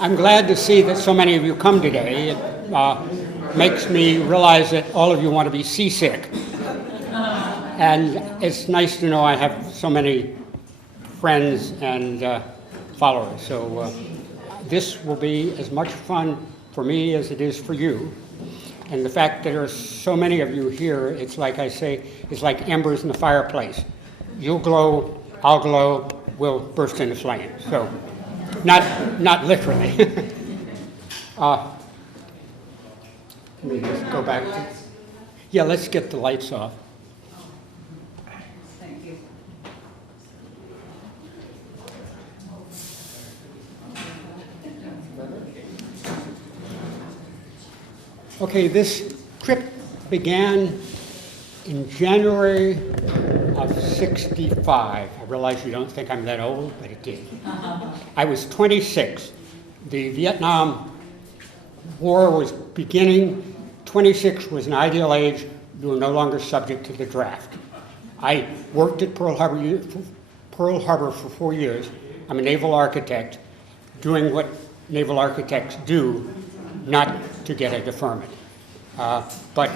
I'm glad to see that so many of you come today. It makes me realize that all of you want to be seasick. And it's nice to know I have so many friends and followers. So this will be as much fun for me as it is for you. And the fact that there are so many of you here, it's like I say, it's like embers in the fireplace. You'll glow, I'll glow, we'll burst into flame. So, not literally. Let me just go back to, yeah, let's get the lights off. Thank you. Okay, this trip began in January of '65. I realize you don't think I'm that old, but it did. I was 26. The Vietnam War was beginning. 26 was an ideal age. You were no longer subject to the draft. I worked at Pearl Harbor for 4 years. I'm a naval architect, doing what naval architects do, not to get a deferment. But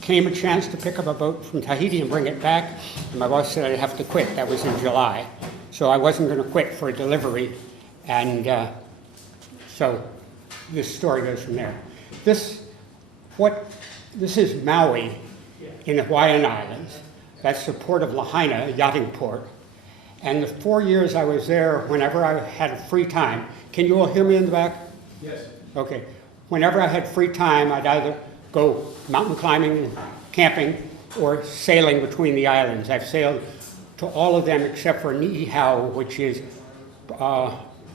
came a chance to pick up a boat from Tahiti and bring it back, and my boss said I'd have to quit. That was in July. So I wasn't going to quit for a delivery, and so this story goes from there. This is Maui in the Hawaiian Islands. That's the port of Lahaina, a yachting port. And the 4 years I was there, whenever I had free time, can you all hear me in the back? Yes. Okay. Whenever I had free time, I'd either go mountain climbing, camping, or sailing between the islands. I've sailed to all of them except for Niihau, which is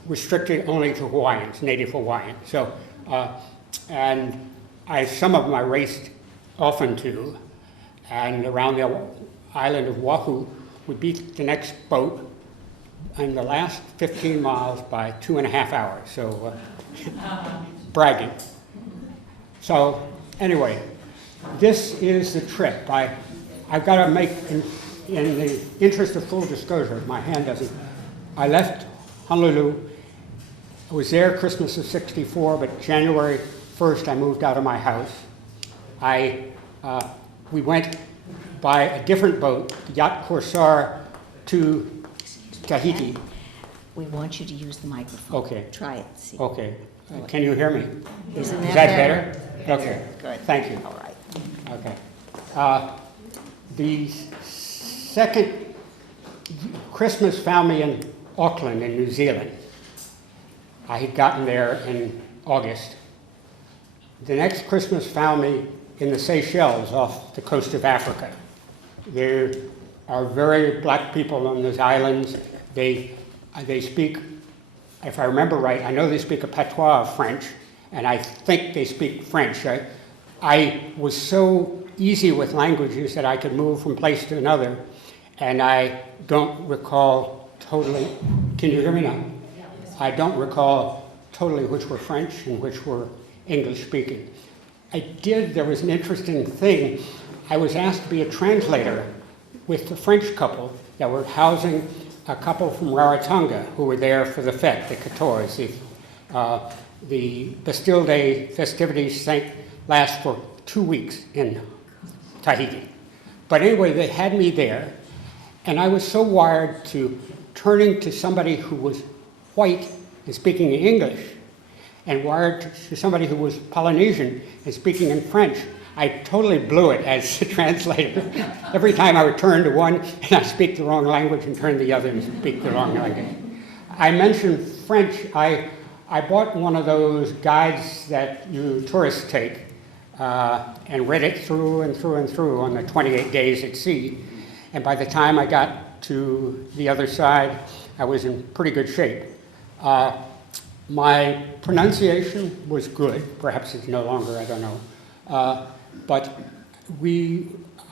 restricted only to Hawaiians, native Hawaiians. So, and some of them I raced often to, and around the island of Oahu, we beat the next boat in the last 15 miles by 2.5 hours. So, bragging. So anyway, this is the trip. I've got to make, in the interest of full disclosure, my hand doesn't. I left Honolulu. I was there Christmas of '64, but January 1st I moved out of my house. We went by a different boat, the Yacht Corsair, to Tahiti. We want you to use the microphone. Okay. Try it. See. Okay. Can you hear me? Isn't Is that that better? Okay. Good. Thank you. All right. Okay. The second Christmas found me in Auckland in New Zealand. I had gotten there in August. The next Christmas found me in the Seychelles off the coast of Africa. There are very black people on those islands. They speak, if I remember right, I know they speak a patois of French, and I think they speak French. I was so easy with languages that I could move from place to another, and I don't recall totally, can you hear me now? I don't recall totally which were French and which were English speaking. There was an interesting thing. I was asked to be a translator with the French couple that were housing a couple from Rarotonga who were there for the fete, the 14. The Bastille Day festivities last for 2 weeks in Tahiti. But anyway, they had me there, and I was so wired to turning to somebody who was white and speaking in English, and wired to somebody who was Polynesian and speaking in French. I totally blew it as a translator. Every time I would turn to one and I speak the wrong language and turn to the other and speak the wrong language. I mentioned French. I bought one of those guides that you tourists take and read it through and through and through on the 28 days at sea. And by the time I got to the other side, I was in pretty good shape. My pronunciation was good. Perhaps it's no longer, I don't know. But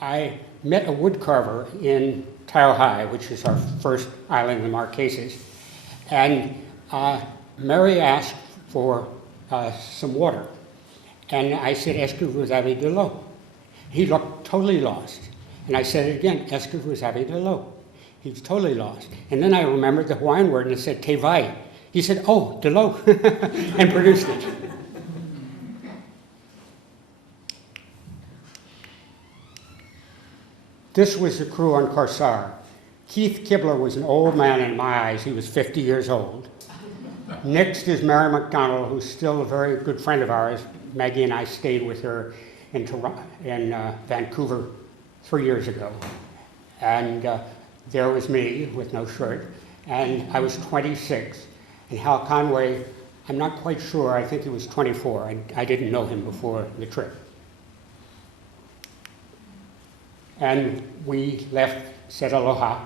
I met a woodcarver in Taioha'e, which is our first island in the Marquesas, and Mary asked for some water. And I said, est-ce que vous avez de l'eau? He looked totally lost. And I said it again, est-ce que vous avez de l'eau? He's totally lost. And then I remembered the Hawaiian word and it said te vai. He said, "Oh, Delo," and produced it. This was the crew on Corsair. Keith Kibler was an old man in my eyes. He was 50 years old. Next is Mary McDonald, who's still a very good friend of ours. Maggie and I stayed with her in Vancouver 3 years ago. And there was me with no shirt. And I was 26. And Hal Conway, I'm not quite sure, I think he was 24. I didn't know him before the trip. And we left, said aloha,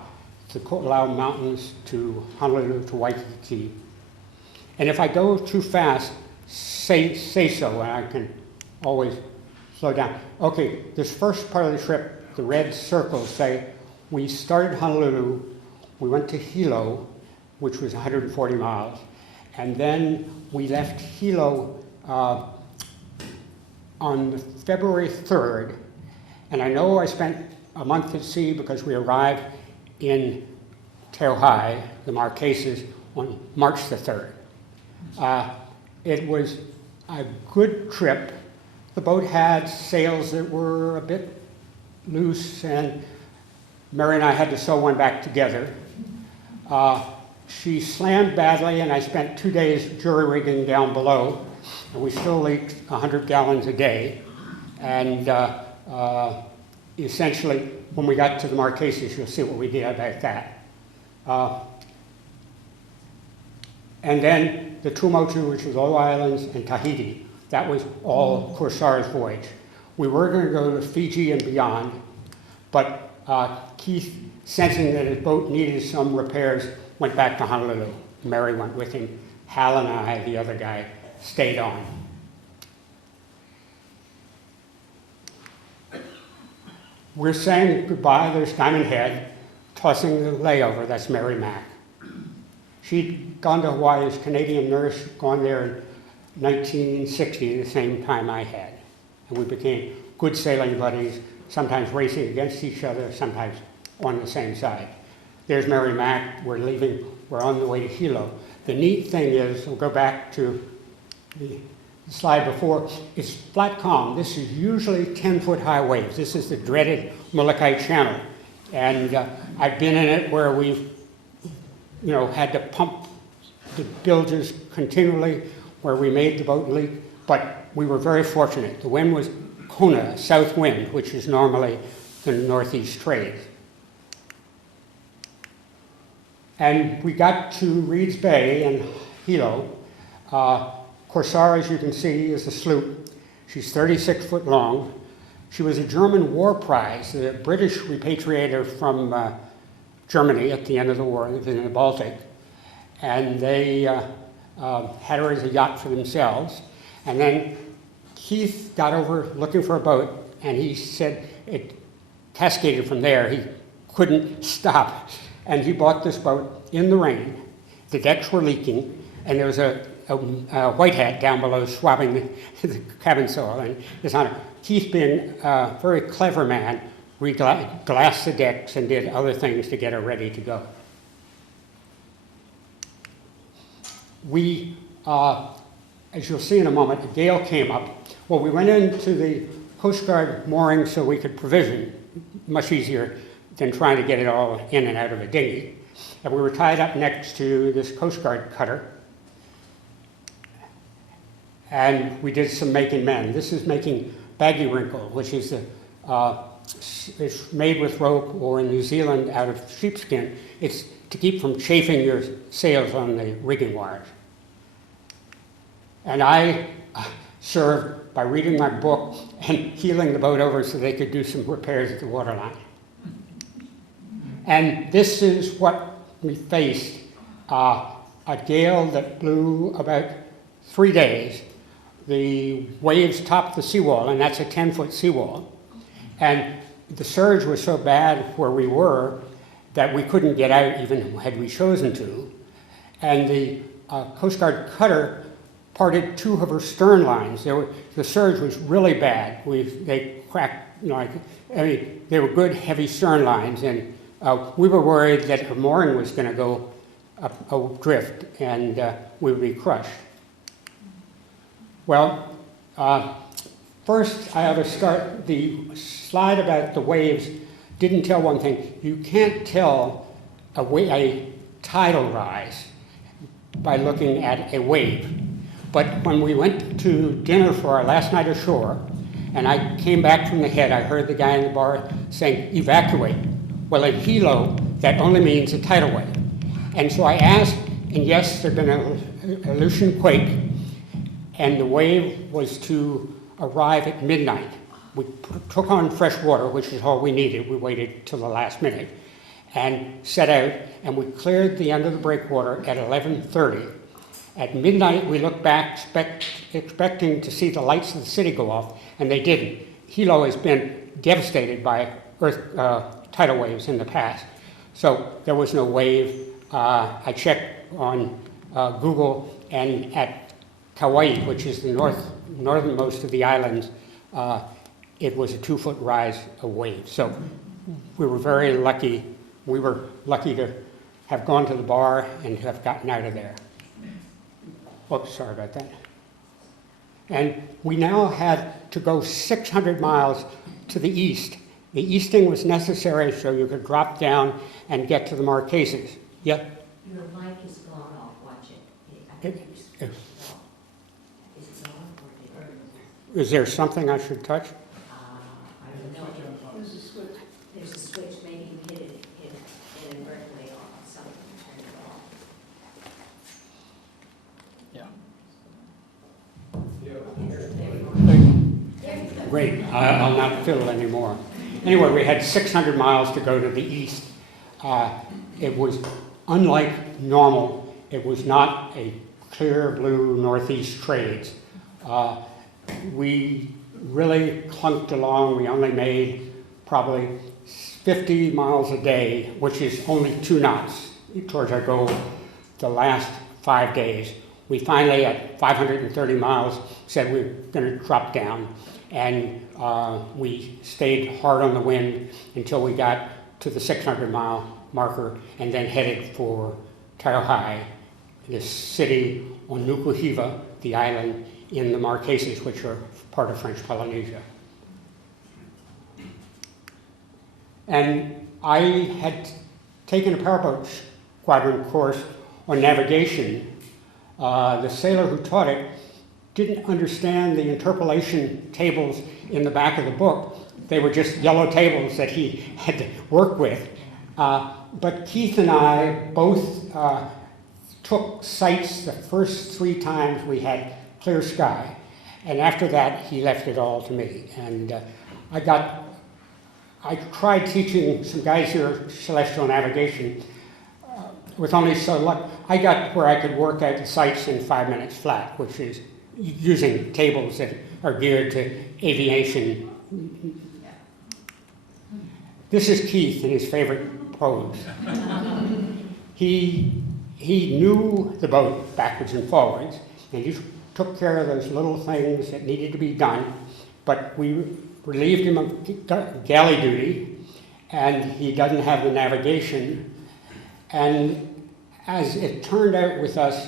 to Ko'olau Mountains to Honolulu to Waikiki. And if I go too fast, say so, and I can always slow down. Okay, this first part of the trip, the red circles say, we started Honolulu, we went to Hilo, which was 140 miles, and then we left Hilo on February 3rd, and I know I spent a month at sea because we arrived in Taioha'e, the Marquesas, on March the 3rd. It was a good trip. The boat had sails that were a bit loose, and Mary and I had to sew one back together. She slammed badly, and I spent 2 days jury rigging down below, and we still leaked 100 gallons a day. And essentially, when we got to the Marquesas, you'll see what we did about that. And then the Tuamotu, which was all islands, and Tahiti. That was all Corsair's voyage. We were going to go to Fiji and beyond, but Keith, sensing that his boat needed some repairs, went back to Honolulu. Mary went with him. Hal and I, the other guy, stayed on. We're saying goodbye. There's Diamond Head, tossing the layover. That's Mary Mack. She'd gone to Hawaii as a Canadian nurse, gone there in 1960, the same time I had. And we became good sailing buddies, sometimes racing against each other, sometimes on the same side. There's Mary Mack. We're leaving. We're on the way to Hilo. The neat thing is, we'll go back to the slide before, it's flat calm. This is usually 10-foot high waves. This is the dreaded Molokai Channel. And I've been in it where we've had to pump the bilges continually, where we made the boat leak, but we were very fortunate. The wind was Kona, south wind, which is normally the northeast trade. And we got to Reed's Bay in Hilo. Corsair, as you can see, is a sloop. She's 36 foot long. She was a German war prize. The British repatriated her from Germany at the end of the war, in the Baltic. And they had her as a yacht for themselves. And then Keith got over looking for a boat, and he said it cascaded from there. He couldn't stop. And he bought this boat in the rain. The decks were leaking, and there was a white hat down below swabbing the cabin soil. And his honor, Keith, being a very clever man, glassed the decks and did other things to get her ready to go. We, as you'll see in a moment, a gale came up. Well, we went into the Coast Guard mooring so we could provision, much easier than trying to get it all in and out of a dinghy. And we were tied up next to this Coast Guard cutter. And we did some making men. This is making baggy wrinkle, which is it's made with rope, or in New Zealand out of sheepskin. It's to keep from chafing your sails on the rigging wires. And I served by reading my book and heeling the boat over so they could do some repairs at the waterline. And this is what we faced, a gale that blew about 3 days. The waves topped the seawall, and that's a 10-foot seawall. And the surge was so bad where we were that we couldn't get out even had we chosen to. And the Coast Guard cutter parted 2 of her stern lines. The surge was really bad. They cracked, they were good, heavy stern lines, and we were worried that her mooring was going to go adrift, and we would be crushed. Well, first I ought to start, the slide about the waves didn't tell one thing. You can't tell a tidal rise by looking at a wave. But when we went to dinner for our last night ashore, and I came back from the head, I heard the guy in the bar saying, evacuate. Well, in Hilo, that only means a tidal wave. And so I asked, and yes, there'd been an Aleutian quake, and the wave was to arrive at midnight. We took on fresh water, which is all we needed. We waited till the last minute, and set out, and we cleared the end of the breakwater at 11:30. At midnight, we looked back, expecting to see the lights of the city go off, and they didn't. Hilo has been devastated by tidal waves in the past, so there was no wave. I checked on Google, and at Kauai, which is the northernmost of the islands, it was a 2-foot rise of waves. So we were very lucky. We were lucky to have gone to the bar and to have gotten out of there. Oops, sorry about that. And we now had to go 600 miles to the east. The easting was necessary so you could drop down and get to the Marquesas. Yep. Your mic is gone off, watch it. I think you switched it off. Is it on or did it? Is there something I should touch? I don't know. There's a switch. There's a switch, maybe you hit it inadvertently on something, turn it off. Great, I'll not fiddle anymore. Anyway, we had 600 miles to go to the east. It was unlike normal. It was not a clear blue northeast trades. We really clunked along. We only made probably 50 miles a day, which is only 2 knots towards our goal the last 5 days. We finally, at 530 miles, said we were going to drop down, and we stayed hard on the wind until we got to the 600-mile marker, and then headed for Taioha'e, the city on Nukuhiva, the island in the Marquesas, which are part of French Polynesia. And I had taken a powerboat squadron course on navigation. The sailor who taught it didn't understand the interpolation tables in the back of the book. They were just yellow tables that he had to work with. But Keith and I both took sights the first 3 times we had clear sky. And after that, he left it all to me. And I tried teaching some guys here celestial navigation with only so luck. I got where I could work out the sights in 5 minutes flat, which is using tables that are geared to aviation. This is Keith in his favorite pose. He knew the boat backwards and forwards, and he took care of those little things that needed to be done, but we relieved him of galley duty, and he doesn't have the navigation. And as it turned out with us,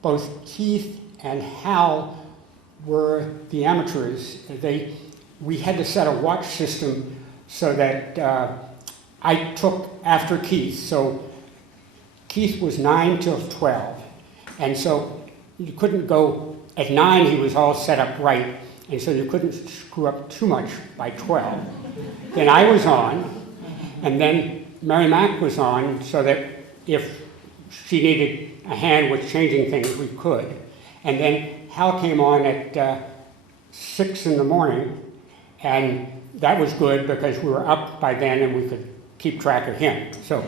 both Keith and Hal were the amateurs. We had to set a watch system so that I took after Keith. So Keith was 9 till 12. And so you couldn't go, at 9 he was all set up right, and so you couldn't screw up too much by 12. Then I was on, and then Mary Mac was on, so that if she needed a hand with changing things, we could. And then Hal came on at 6 in the morning, and that was good because we were up by then and we could keep track of him. So,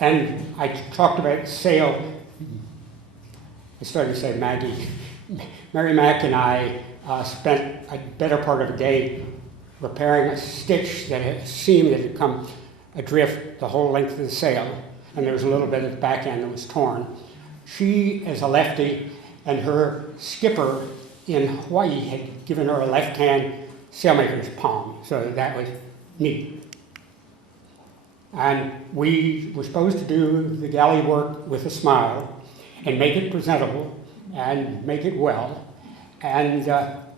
and I talked about sail. I started to say Maggie. Mary Mac and I spent a better part of a day repairing a stitch that had a seam that had come adrift the whole length of the sail, and there was a little bit at the back end that was torn. She is a lefty, and her skipper in Hawaii had given her a left-hand sailmaker's palm, so that was neat. And we were supposed to do the galley work with a smile and make it presentable and make it well. And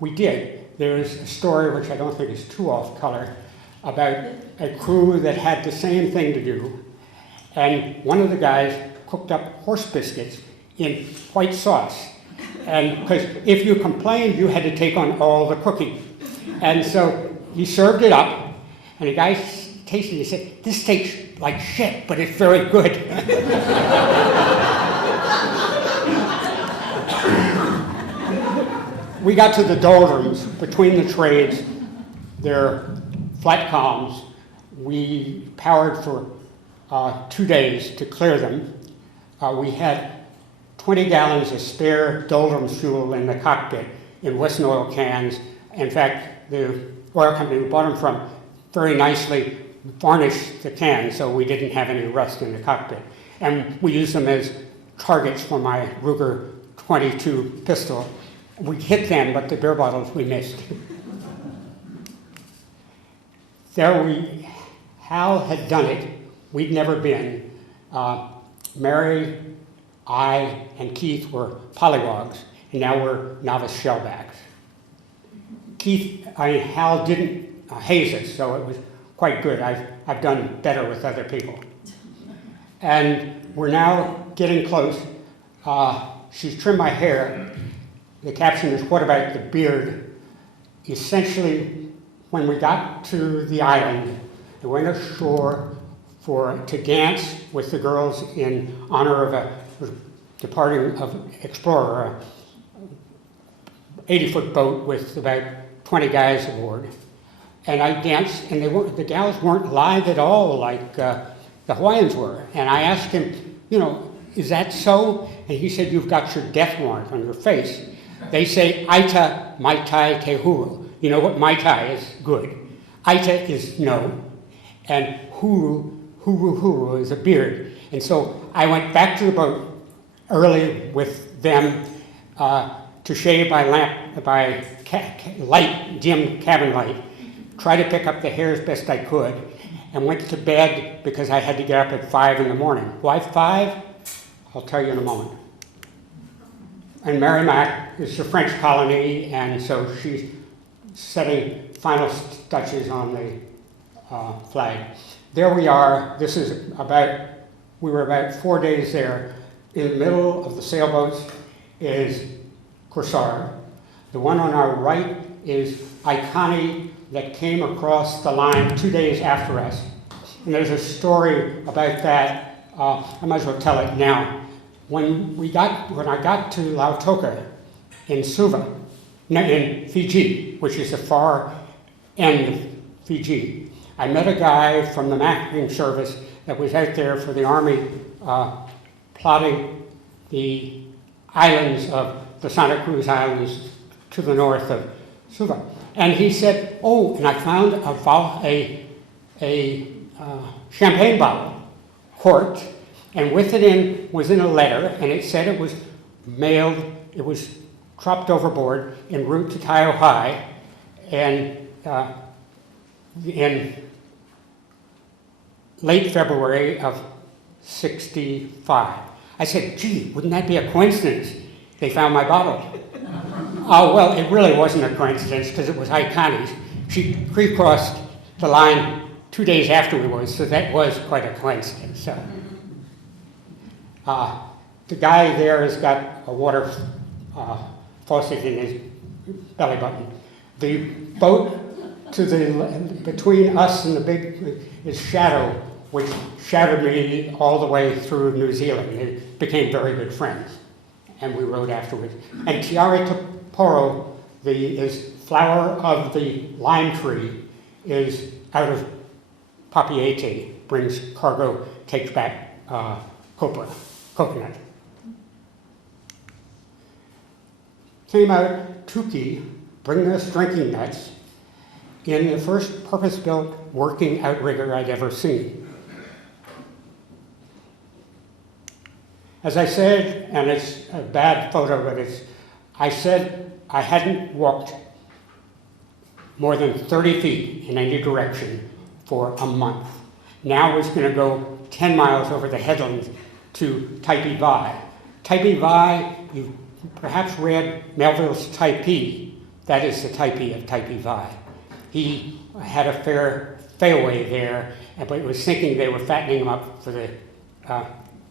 we did. There's a story, which I don't think is too off color, about a crew that had the same thing to do. And one of the guys cooked up horse biscuits in white sauce. And because if you complained, you had to take on all the cooking. And so he served it up, and the guy tasted it. He said, "This tastes like shit, but it's very good." We got to the doldrums between the trades. They're flat columns. We powered for 2 days to clear them. We had 20 gallons of spare doldrums fuel in the cockpit in Wesson oil cans. In fact, the oil company we bought them from very nicely varnished the cans so we didn't have any rust in the cockpit. And we used them as targets for my Ruger 22 pistol. We hit them, but the beer bottles we missed. Hal had done it. We'd never been. Mary, I, and Keith were polywogs, and now we're novice shellbacks. Hal didn't haze us, so it was quite good. I've done better with other people. And we're now getting close. She's trimmed my hair. The caption is, "What about the beard?" Essentially, when we got to the island, I went ashore to dance with the girls in honor of a departing of explorer, a 80-foot boat with about 20 guys aboard. And I danced, and the gals weren't live at all like the Hawaiians were. And I asked him, "Is that so?" And he said, "You've got your death warrant on your face. They say, Aita, Mai Tai, Te Huru." You know what Mai Tai is? Good. Aita is no. And Huru is a beard. And so I went back to the boat early with them to shave by light, dim cabin light, try to pick up the hair as best I could, and went to bed because I had to get up at 5 in the morning. Why 5? I'll tell you in a moment. And Merrimack is the French colony, and so she's setting final touches on the flag. There we are. We were about 4 days there. In the middle of the sailboats is Corsair. The one on our right is Iconi that came across the line 2 days after us. And there's a story about that. I might as well tell it now. When I got to Lautoka in in Fiji, which is the far end of Fiji, I met a guy from the mapping service that was out there for the Army plotting the islands of the Santa Cruz Islands to the north of Suva. And he said, "Oh, and I found a champagne bottle, corked, and with it was in a letter, and it said it was mailed, it was dropped overboard en route to Taioha'e, and in late February of '65. I said, "Gee, wouldn't that be a coincidence? They found my bottle." Well, it really wasn't a coincidence because it was Iconi's. She crossed the line 2 days after we were, so that was quite a coincidence. So, the guy there has got a water faucet in his belly button. The boat between us and the big is Shadow, which shadowed me all the way through New Zealand. We became very good friends, and we rode afterwards. And Tiare Toporo, is flower of the lime tree, is out of Papeete, brings cargo, takes back coconut. Came out Tuki, bringing us drinking nets, in the first purpose-built working outrigger I'd ever seen. As I said, and it's a bad photo, but I said I hadn't walked more than 30 feet in any direction for a month. now was going to go 10 miles over the headlands to Taioha'e. Taioha'e, you perhaps read Melville's Taipei. That is the Taipei of Taioha'e. He had a fair fairway there, but was thinking they were fattening him up for the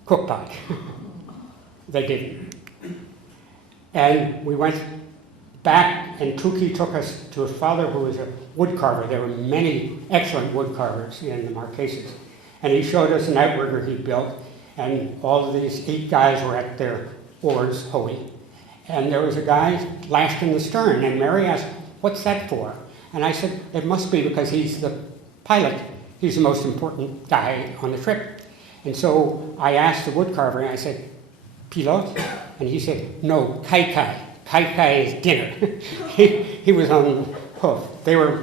cook pot. They didn't. And we went back, and Tuki took us to his father, who was a wood carver. There were many excellent wood carvers in the Marquesas. And he showed us an outrigger he built, and all of these 8 guys were at their oars, hoeing. And there was a guy lashed in the stern, and Mary asked, "What's that for?" And I said, "It must be because he's the pilot. He's the most important guy on the trip." And so I asked the wood carver, and I said, "Pilot?" And he said, "No, kai kai. Kai kai is dinner." he was on hoof. They were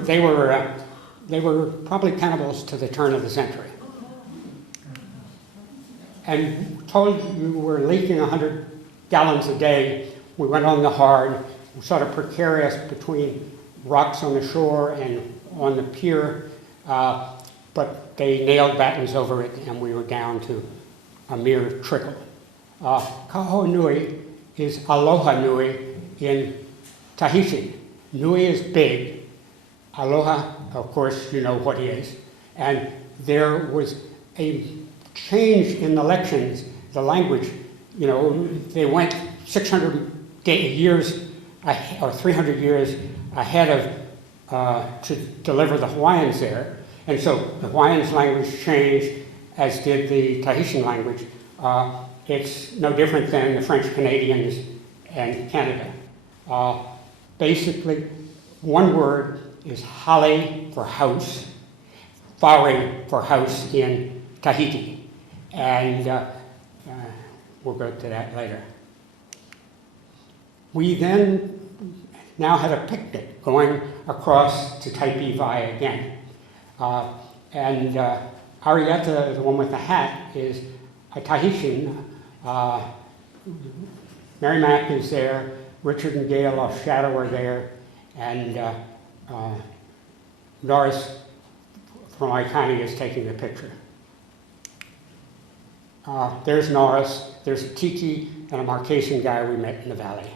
probably cannibals to the turn of the century. And told we were leaking 100 gallons a day. We went on the hard, sort of precarious between rocks on the shore and on the pier, but they nailed battens over it, and we were down to a mere trickle. Kaho Nui is Aloha Nui in Tahitian. Nui is big. Aloha, of course, you know what is. And there was a change in the lections, the language. You know, they went 600 years or 300 years ahead of to deliver the Hawaiians there. And so the Hawaiians' language changed, as did the Tahitian language. It's no different than the French Canadians and Canada. Basically, one word is hale for house, whare for house in Tahiti. And we'll go to that later. We then now had a picnic going across to Taioha'e again. And Arietta, the one with the hat, is a Tahitian. Mary Mack is there, Richard and Gail off Shadow are there, and Doris from Iconi is taking the picture. There's Norris, there's Tiki, and a Marquesan guy we met in the valley.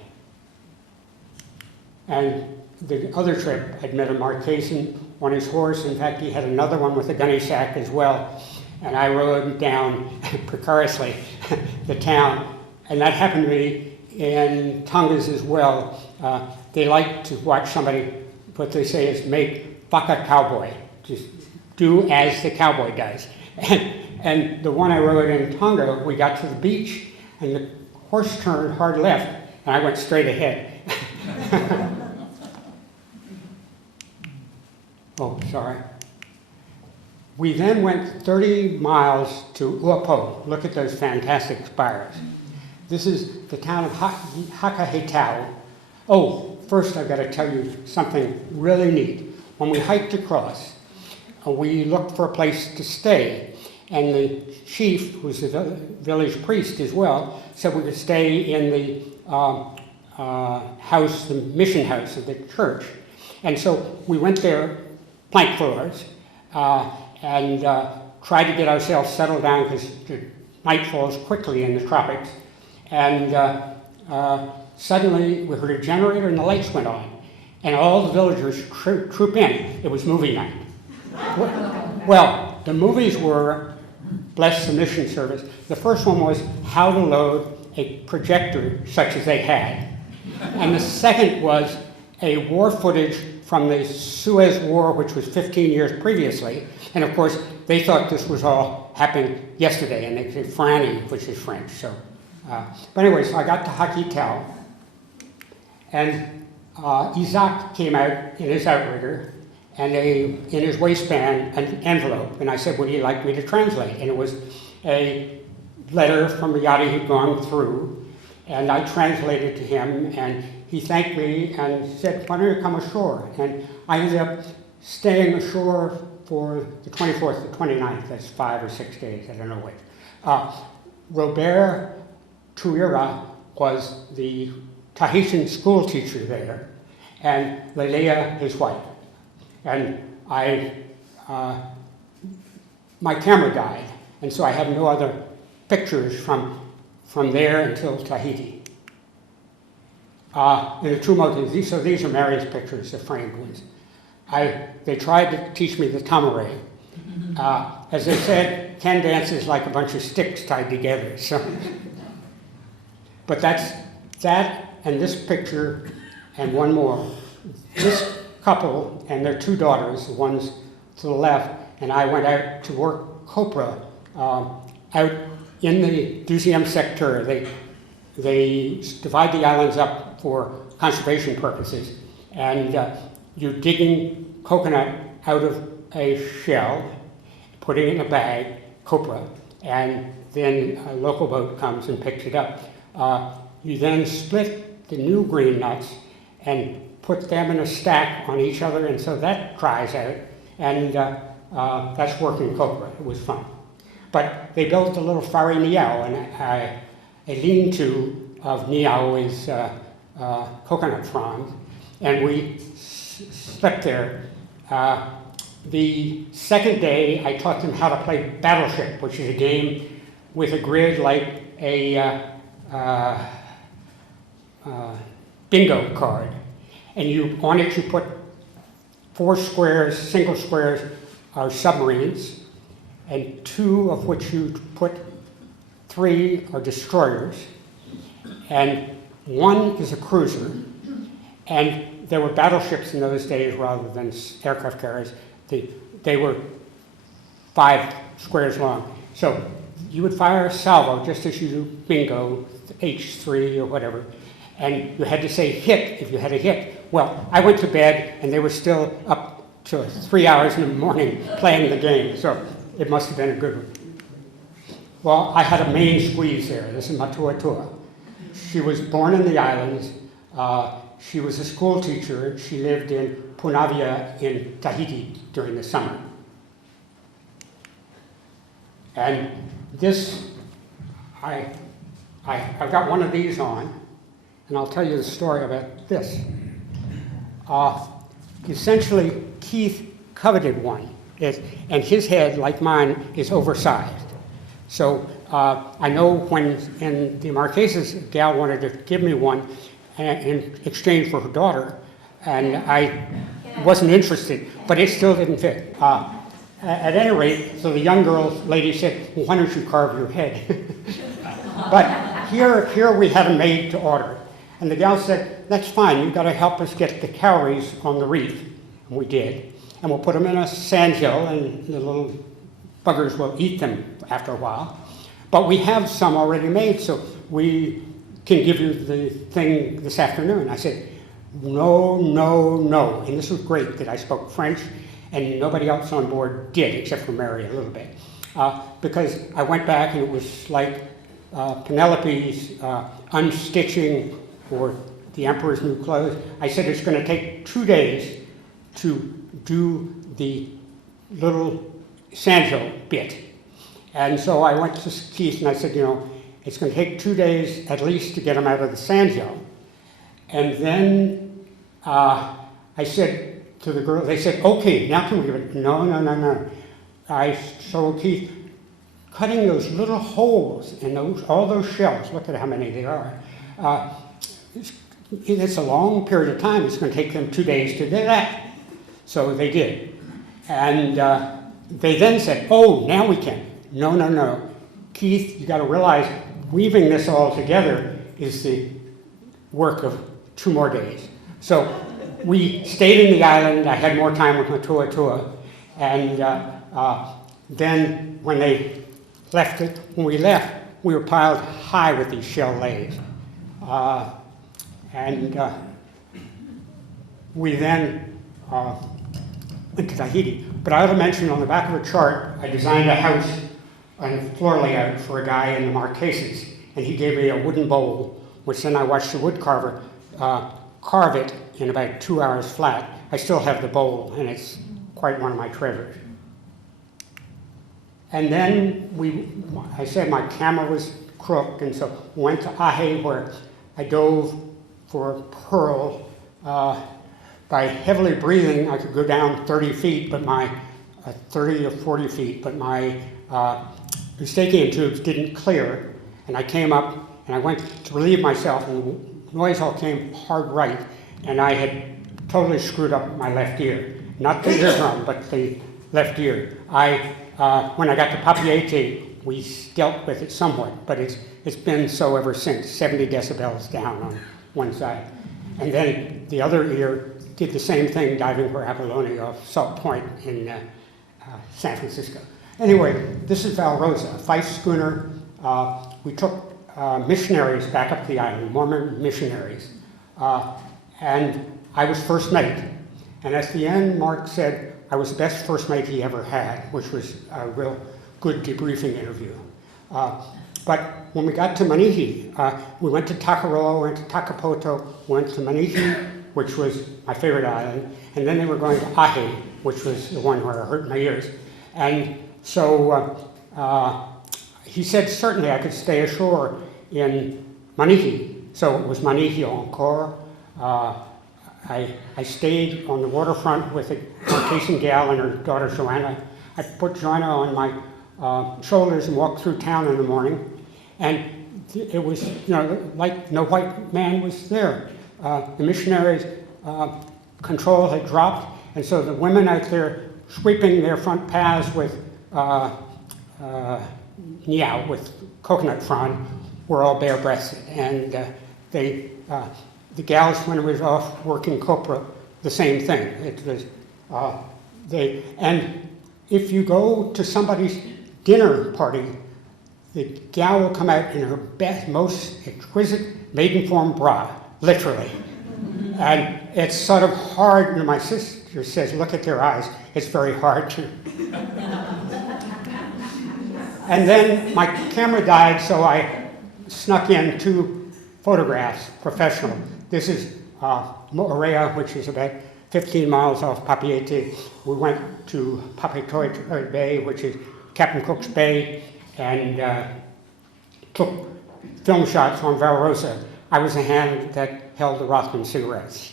And the other trip, I'd met a Marquesan on his horse. In fact, he had another one with a gunny sack as well. And I rode down precariously the town. And that happened to me in Tongass as well. They like to watch somebody, what they say is make whaka cowboy. Just do as the cowboy does. And the one I rode in Tonga, we got to the beach, and the horse turned hard left, and I went straight ahead. Oh, sorry. We then went 30 miles to Uapo. Look at those fantastic spires. This is the town of Hakahetau. Oh, first I've got to tell you something really neat. When we hiked across, we looked for a place to stay. And the chief, who's the village priest as well, said we could stay in the house, the mission house of the church. And so we went there, plank floors, and tried to get ourselves settled down because the night falls quickly in the tropics. And suddenly we heard a generator and the lights went on. And all the villagers troop in. It was movie night. Well, the movies were, bless the mission service, the first one was how to load a projector such as they had. And the second was a war footage from the Suez War, which was 15 years previously. And of course, they thought this was all happening yesterday, and they said Franny, which is French. So, but anyway, so I got to Hakitao, and Isaac came out in his outrigger, and in his waistband, an envelope. And I said, would he like me to translate? And it was a letter from a yachty who'd gone through, and I translated to him, and he thanked me and said, why don't you come ashore? And I ended up staying ashore for the 24th to 29th. That's 5 or 6 days, I don't know which. Robert Tuira was the Tahitian school teacher there, and Lelea, his wife. And my my camera died, and so I have no other pictures from there until Tahiti. And the true motives, so these are Mary's pictures, the framed ones. They tried to teach me the tamare. As they said, Ken dance is like a bunch of sticks tied together. So, but that's that and this picture and one more. This couple and their two daughters, the ones to the left, and I went out to work copra out in the Deuxième sector. They divide the islands up for conservation purposes, and you're digging coconut out of a shell, putting it in a bag, copra, and then a local boat comes and picks it up. You then split the new green nuts and put them in a stack on each other, and so that dries out, and that's working copra. It was fun. But they built a little whare niau, and a lean-to of niau is coconut fronds, and we slept there. The second day, I taught them how to play Battleship, which is a game with a grid like a bingo card. And on it you put 4 squares, single squares are submarines, and 2 of which you put 3 are destroyers, and 1 is a cruiser. And there were battleships in those days rather than aircraft carriers. They were 5 squares long. So you would fire a salvo just as you do bingo, H3 or whatever, and you had to say hit if you had a hit. Well, I went to bed and they were still up to 3 hours in the morning playing the game, so it must have been a good one. Well, I had a main squeeze there. This is Matuatua. She was born in the islands. She was a school teacher. She lived in Punavia in Tahiti during the summer. And this, I've got one of these on, and I'll tell you the story about this. Essentially, Keith coveted one, and his head, like mine, is oversized. So I know when in the Marquesas, a gal wanted to give me one in exchange for her daughter, and I wasn't interested, but it still didn't fit. At any rate, so the young lady said, well, why don't you carve your head? But here we had them made to order. And the gal said, that's fine, you've got to help us get the cowries on the reef. And we did. And we'll put them in a sandhill, and the little buggers will eat them after a while. But we have some already made, so we can give you the thing this afternoon. I said, no, no, no. And this was great that I spoke French, and nobody else on board did, except for Mary a little bit. Because I went back, and it was like Penelope's unstitching for the emperor's new clothes. I said it's going to take 2 days to do the little sandhill bit. And so I went to Keith and I said, it's going to take 2 days at least to get them out of the sandhill. And then I said to the girl, they said, okay, now can we give it? No, no, no, no. I told Keith, cutting those little holes in all those shells, look at how many there are, it's a long period of time. It's going to take them 2 days to do that. So they did. And they then said, oh, now we can. No, no, no. Keith, you got to realize weaving this all together is the work of 2 more days. So we stayed in the island. I had more time with Matuatua. And then when we left, we were piled high with these shell lays. We then went to Tahiti. But I ought to mention on the back of a chart, I designed a house and floor layout for a guy in the Marquesas, and he gave me a wooden bowl, which then I watched the wood carver carve it in about 2 hours flat. I still have the bowl, and it's quite one of my treasures. And then I said my camera was crooked, and so went to Taioha'e, where I dove for a pearl. By heavily breathing, I could go down 30 feet, but my 30 or 40 feet, but my Eustachian tubes didn't clear, and I came up and I went to relieve myself, and the noise all came hard right, and I had totally screwed up my left ear. Not the eardrum, but the left ear. When I got to Papeete, we dealt with it somewhat, but it's been so ever since, 70 decibels down on one side. And then the other ear did the same thing, diving for abalone off Salt Point in San Francisco. Anyway, this is Valrosa, a Fife schooner. We took missionaries back up the island, Mormon missionaries, and I was first mate. And at the end, Mark said I was the best first mate he ever had, which was a real good debriefing interview. But when we got to Manihi, we went to Takaroa, went to Takapoto, went to Manihi, which was my favorite island, and then they were going to Ahe, which was the one where I hurt my ears. And so he said certainly I could stay ashore in Manihi. So it was Manihi encore. I stayed on the waterfront with a Caucasian gal and her daughter Joanna. I put Joanna on my shoulders and walked through town in the morning. And it was, like no white man was there. The missionaries' control had dropped, and so the women out there sweeping their front paths with niao, with coconut frond, were all bare-breasted. And the gals, when it was off working copra, the same thing. It was, and if you go to somebody's dinner party, the gal will come out in her best, most exquisite maiden form bra, literally. And it's sort of hard, my sister says, look at their eyes, it's very hard to. And then my camera died, so I snuck in 2 photographs, professional. This is Moorea, which is about 15 miles off Papeete. We went to Papetoe Bay, which is Captain Cook's Bay, and took film shots on Valrosa. I was the hand that held the Rothman cigarettes.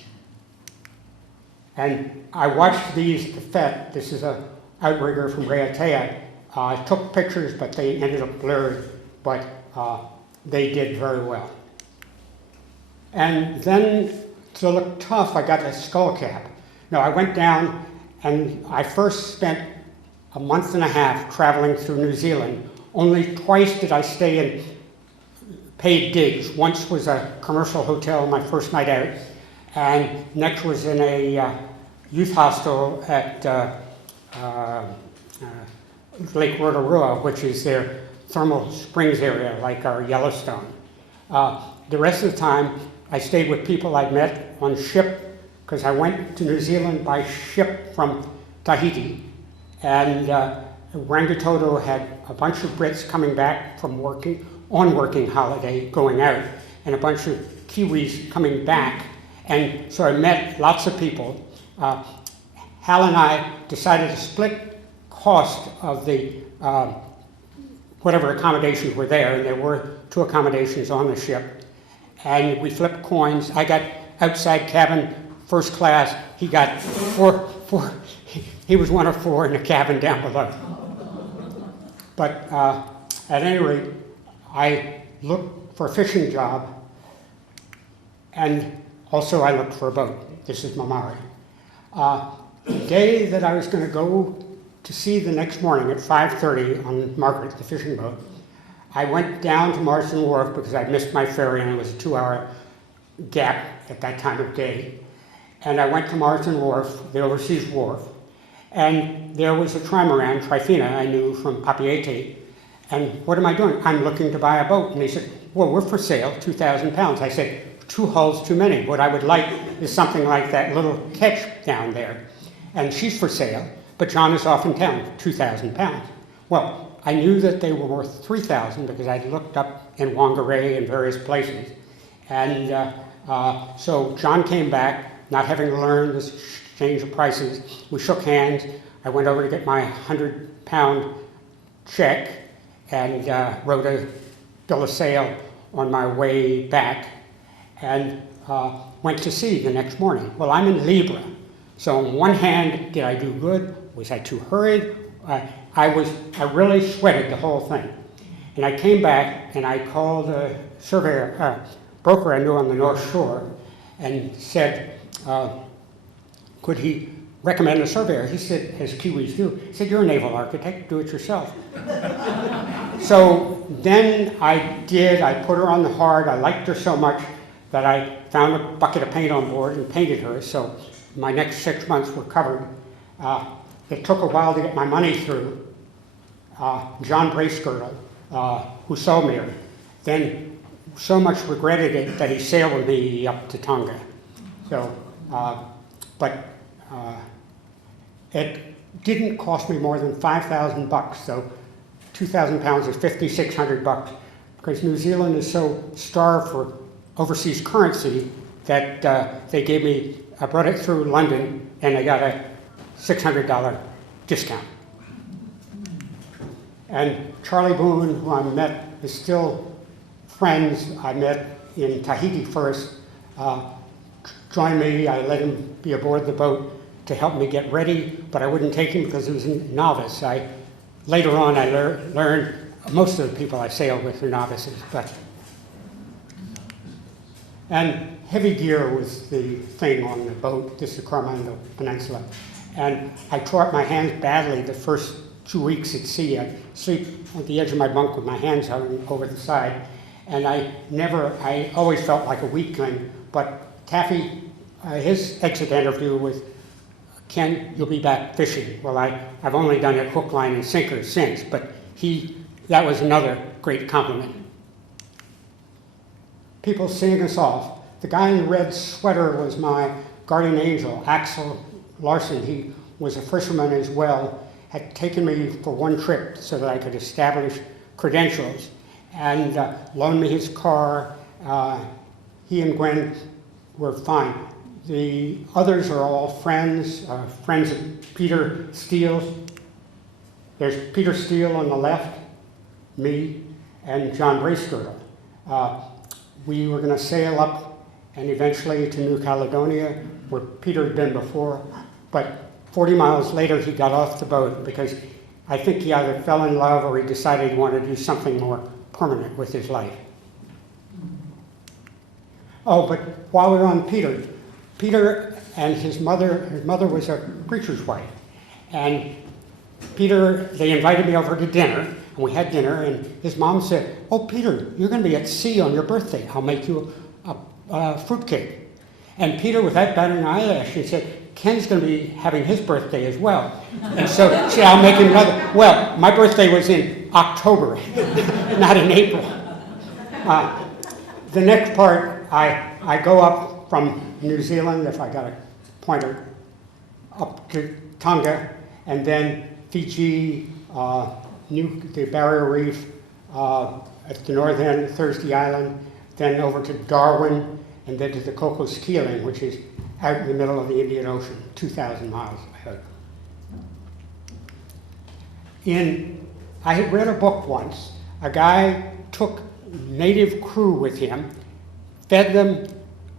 And I watched these effect. This is an outrigger from Raiatea. I took pictures, but they ended up blurred, but they did very well. And then, to look tough, I got a skull cap. No, I went down, and I first spent a month and a half traveling through New Zealand. Only twice did I stay in paid digs. Once was a commercial hotel my first night out, and next was in a youth hostel at Lake Rotorua, which is their thermal springs area, like our Yellowstone. The rest of the time, I stayed with people I'd met on ship, because I went to New Zealand by ship from Tahiti. And Rangitoto had a bunch of Brits coming back from working holiday, going out, and a bunch of Kiwis coming back. And so I met lots of people. Hal and I decided to split cost of the whatever accommodations were there, and there were 2 accommodations on the ship. And we flipped coins. I got outside cabin, first class. He got four. He was one of 4 in the cabin down below. But at any rate, I looked for a fishing job, and also I looked for a boat. This is Mamari. The day that I was going to go to sea the next morning at 5:30 on Margaret, the fishing boat, I went down to Marsden Wharf because I'd missed my ferry, and it was a 2-hour gap at that time of day. And I went to Marsden Wharf, the overseas wharf, and there was a trimaran, Trifina, I knew from Papeete. And what am I doing? I'm looking to buy a boat. And they said, well, we're for sale, 2,000 pounds. I said, 2 hulls too many. What I would like is something like that little ketch down there. And she's for sale, but John is off in town, 2,000 pounds. Well, I knew that they were worth 3,000 because I'd looked up in Whangarei and various places. And so John came back, not having learned this exchange of prices. We shook hands. I went over to get my 100-pound check and wrote a bill of sale on my way back, and went to sea the next morning. Well, I'm in Libra, so on one hand, did I do good? Was I too hurried? I really sweated the whole thing. And I came back and I called a surveyor, broker I knew on the North Shore, and said, could he recommend a surveyor? He said, as Kiwis do, he said, you're a naval architect, do it yourself. So then I did, I put her on the hard, I liked her so much that I found a bucket of paint on board and painted her, so my next 6 months were covered. It took a while to get my money through. John Bracegirdle, who sold me her, then so much regretted it that he sailed with me up to Tonga. So, it didn't cost me more than 5,000 bucks, so 2,000 pounds is 5,600 bucks, because New Zealand is so starved for overseas currency that they gave me, I brought it through London, and I got a $600 discount. And Charlie Boone, who I met, is still friends. I met in Tahiti first, joined me. I let him be aboard the boat to help me get ready, but I wouldn't take him because he was a novice. Later on, I learned most of the people I sailed with are novices. And heavy gear was the thing on the boat. This is Coromandel Peninsula. And I tore up my hands badly the first 2 weeks at sea. I'd sleep at the edge of my bunk with my hands out over the side. And I always felt like a weakling. But Taffy, his exit interview was, Ken, you'll be back fishing. Well, I've only done it hook, line, and sinker since, but that was another great compliment. People seeing us off. The guy in the red sweater was my guardian angel, Axel Larson. He was a fisherman as well, had taken me for one trip so that I could establish credentials, and loaned me his car. He and Gwen were fine. The others are all friends of Peter Steele's. There's Peter Steele on the left, me, and John Bracegirdle. We were going to sail up and eventually to New Caledonia, where Peter had been before, but 40 miles later he got off the boat because I think he either fell in love or he decided he wanted to do something more permanent with his life. Oh, but while we were on Peter and his mother was a preacher's wife. And Peter, they invited me over to dinner, and we had dinner, and his mom said, oh, Peter, you're going to be at sea on your birthday. I'll make you a fruitcake. And Peter, without batting an eyelash, he said, Ken's going to be having his birthday as well. And so she said, I'll make him another. Well, my birthday was in October, not in April. The next part, I go up from New Zealand, if I got a pointer, up to Tonga, and then Fiji, the Barrier Reef, at the north end, Thursday Island, then over to Darwin, and then to the Cocos Keeling, which is out in the middle of the Indian Ocean, 2,000 miles ahead. I had read a book once. A guy took native crew with him, fed them,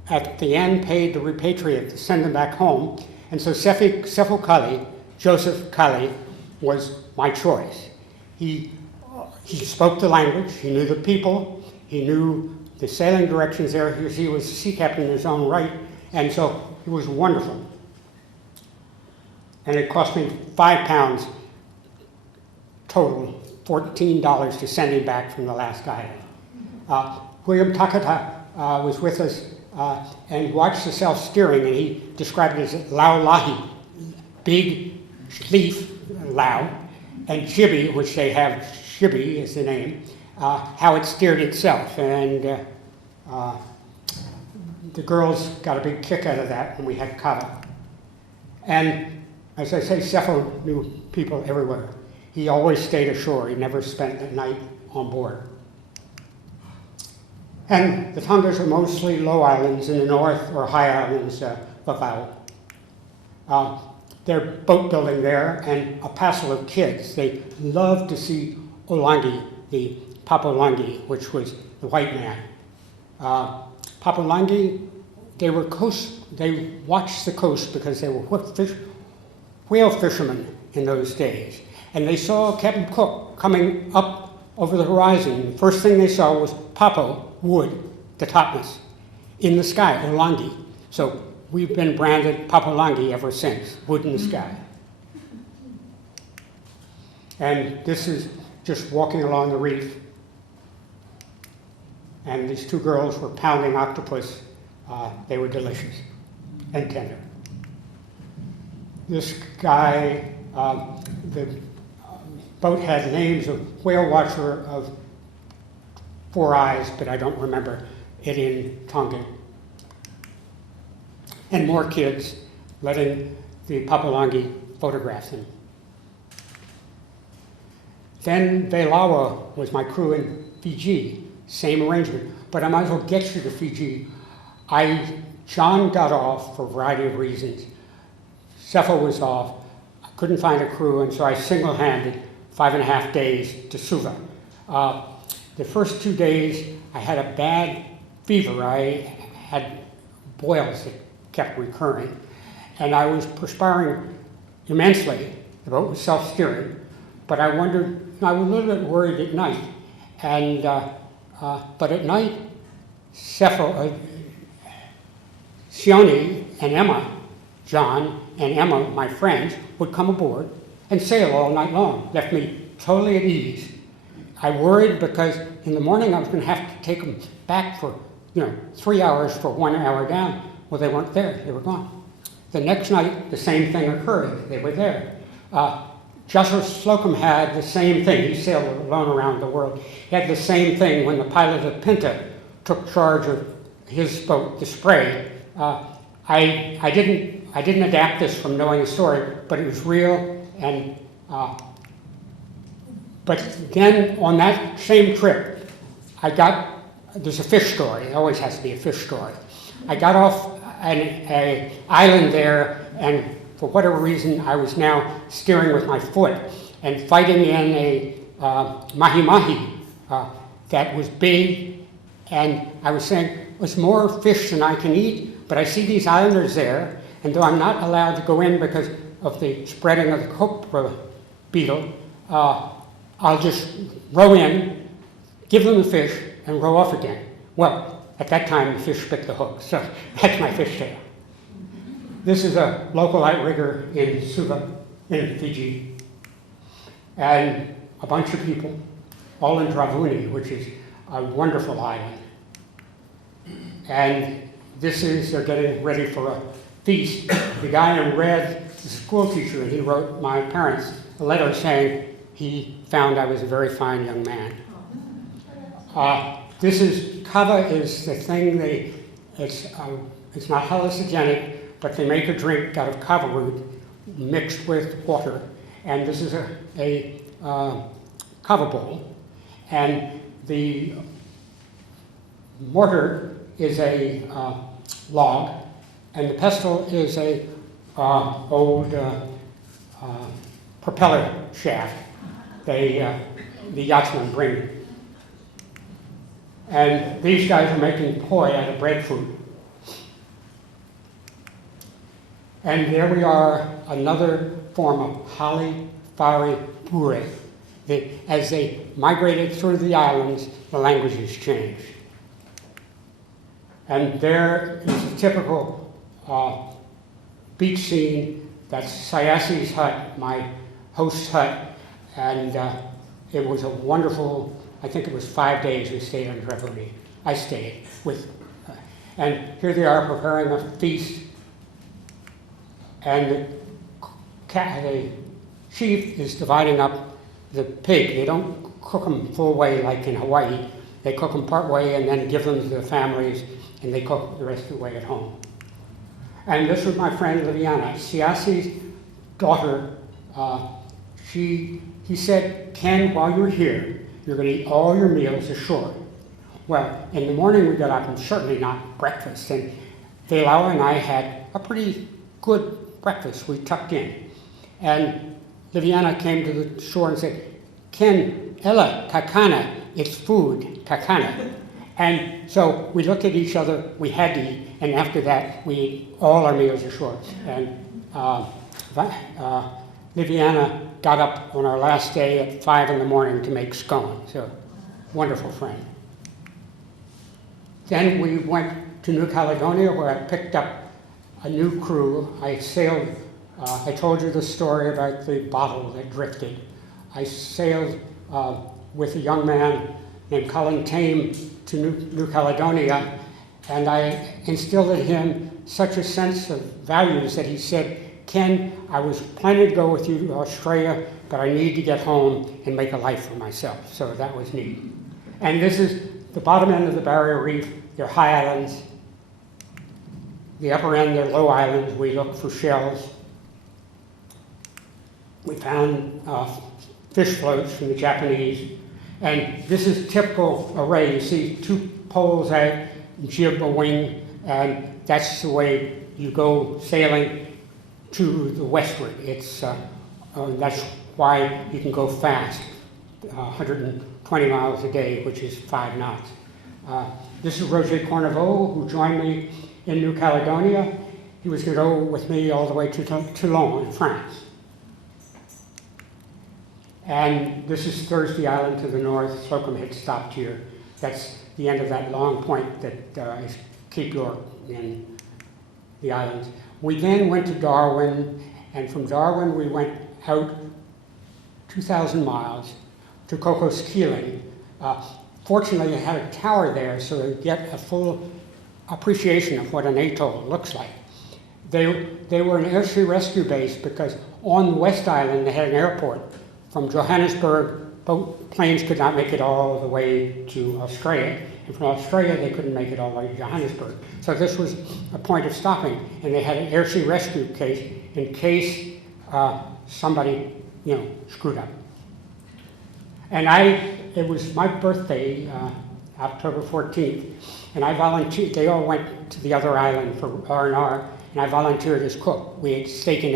at the end paid to repatriate, to send them back home. And so Sefo Kali, Joseph Kali, was my choice. He spoke the language, he knew the people, he knew the sailing directions there. He was a sea captain in his own right, and so it was wonderful. And it cost me £5 total, $14 to send him back from the last island. William Takata was with us and watched the self-steering, and he described it as lau lahi, big leaf lau, and jibby, which they have, shibby is the name, how it steered itself. And the girls got a big kick out of that when we had kata. And as I say, Sefo knew people everywhere. He always stayed ashore. He never spent the night on board. And the Tongas are mostly low islands in the north, or high islands, Vavau. They're boat building there, and a passel of kids. They love to see Olangi, the Papalangi, which was the white man. Papalangi, they watched the coast because they were whale fishermen in those days. And they saw Captain Cook coming up over the horizon. The first thing they saw was Papo, wood, the topmast, in the sky, Olangi. So we've been branded Papalangi ever since, wood in the sky. And this is just walking along the reef. And these two girls were pounding octopus. They were delicious and tender. This guy, the boat had names of whale watcher of 4 eyes, but I don't remember it in Tongan. And more kids letting the Papalangi photograph them. Then Velawa was my crew in Fiji, same arrangement. But I might as well get you to Fiji. John got off for a variety of reasons. Cepho was off. I couldn't find a crew, and so I single-handed 5.5 days to Suva. The first 2 days, I had a bad fever. I had boils that kept recurring, and I was perspiring immensely. The boat was self-steering, but I was a little bit worried at night. And but at night, Cepho, Sione and Emma, John and Emma, my friends, would come aboard and sail all night long, left me totally at ease. I worried because in the morning I was going to have to take them back for 3 hours for 1 hour down. Well, they weren't there, they were gone. The next night, the same thing occurred, they were there. Joshua Slocum had the same thing. He sailed alone around the world. He had the same thing when the pilot of Pinta took charge of his boat, the Spray. I didn't adapt this from knowing the story, but it was real. And but then on that same trip, there's a fish story. It always has to be a fish story. I got off an island there, and for whatever reason, I was now steering with my foot and fighting in a mahi-mahi that was big, and I was saying, it was more fish than I can eat, but I see these islanders there, and though I'm not allowed to go in because of the spreading of the copra beetle, I'll just row in, give them the fish, and row off again. Well, at that time, the fish bit the hook, so that's my fish tail. This is a local outrigger in Suva, in Fiji, and a bunch of people, all in Dravuni, which is a wonderful island. And they're getting ready for a feast. The guy in red is a school teacher, and he wrote my parents a letter saying he found I was a very fine young man. Kava is the thing it's not hallucinogenic, but they make a drink out of kava root mixed with water. And this is a kava bowl. And the mortar is a log, and the pestle is a old propeller shaft the yachtsmen bring. And these guys are making poi out of breadfruit. And there we are, another form of Hali Fari Pure. As they migrated through the islands, the languages changed. And there is a typical beach scene. That's Sayasi's hut, my host's hut. And it was a wonderful, I think it was 5 days we stayed on Dravuni. I stayed with, and here they are preparing a feast. And the chief is dividing up the pig. They don't cook them full way like in Hawaii. They cook them part way and then give them to the families, and they cook the rest of the way at home. And this was my friend Liviana, Siasi's daughter. He said, Ken, while you're here, you're going to eat all your meals ashore. Well, in the morning we got up, and certainly not breakfast, and Velawa and I had a pretty good breakfast. We tucked in. And Liviana came to the shore and said, Ken, Ella, kakana, it's food, kakana. And so we looked at each other, we had to eat, and after that we ate all our meals ashore. And Liviana got up on our last day at 5 in the morning to make scones. So, wonderful friend. Then we went to New Caledonia, where I picked up a new crew. I sailed, I told you the story about the bottle that drifted. I sailed with a young man named Colin Tame to New Caledonia, and I instilled in him such a sense of values that he said, Ken, I was planning to go with you to Australia, but I need to get home and make a life for myself. So that was neat. And this is the bottom end of the barrier reef. They're high islands. The upper end, they're low islands. We look for shells. We found fish floats from the Japanese. And this is typical array. You see two poles out, jib, a wing, and that's the way you go sailing to the westward. It's, that's why you can go fast, 120 miles a day, which is 5 knots. This is Roger Corneveau, who joined me in New Caledonia. He was going to go with me all the way to Toulon in France. And this is Thursday Island to the north. Slocum had stopped here. That's the end of that long point that is Cape York in the islands. We then went to Darwin, and from Darwin we went out 2,000 miles to Cocos Keeling. Fortunately, it had a tower there, so you get a full appreciation of what an atoll looks like. They were an air sea rescue base because on the West Island they had an airport. From Johannesburg, planes could not make it all the way to Australia, and from Australia they couldn't make it all the way to Johannesburg. So this was a point of stopping, and they had an air sea rescue case in case somebody, screwed up. And it was my birthday, October 14th, and I volunteered. They all went to the other island for R&R, and I volunteered as cook. We ate steak and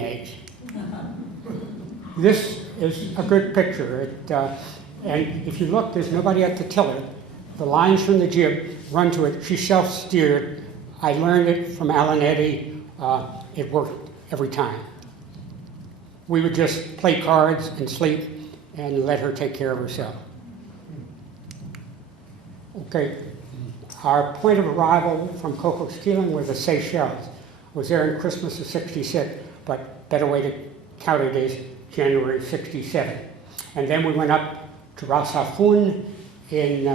eggs. This is a good picture. And if you look, there's nobody at the tiller. The lines from the jib run to it. She's self-steered. I learned it from Alan Eddy. It worked every time. We would just play cards and sleep and let her take care of herself. Okay, our point of arrival from Cocos Keeling was the Seychelles. I was there in Christmas of '66, but better way to count it is January '67. And then we went up to Ras Al Khaimah in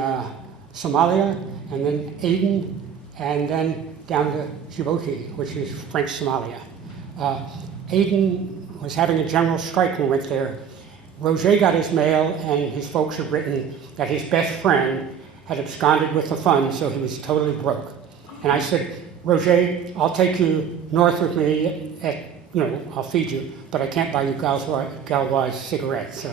Somalia, and then Aden, and then down to Djibouti, which is French Somalia. Aden was having a general strike when we went there. Roger got his mail, and his folks had written that his best friend had absconded with the funds, so he was totally broke. And I said, Roger, I'll take you north with me, I'll feed you, but I can't buy you Gauloise cigarettes.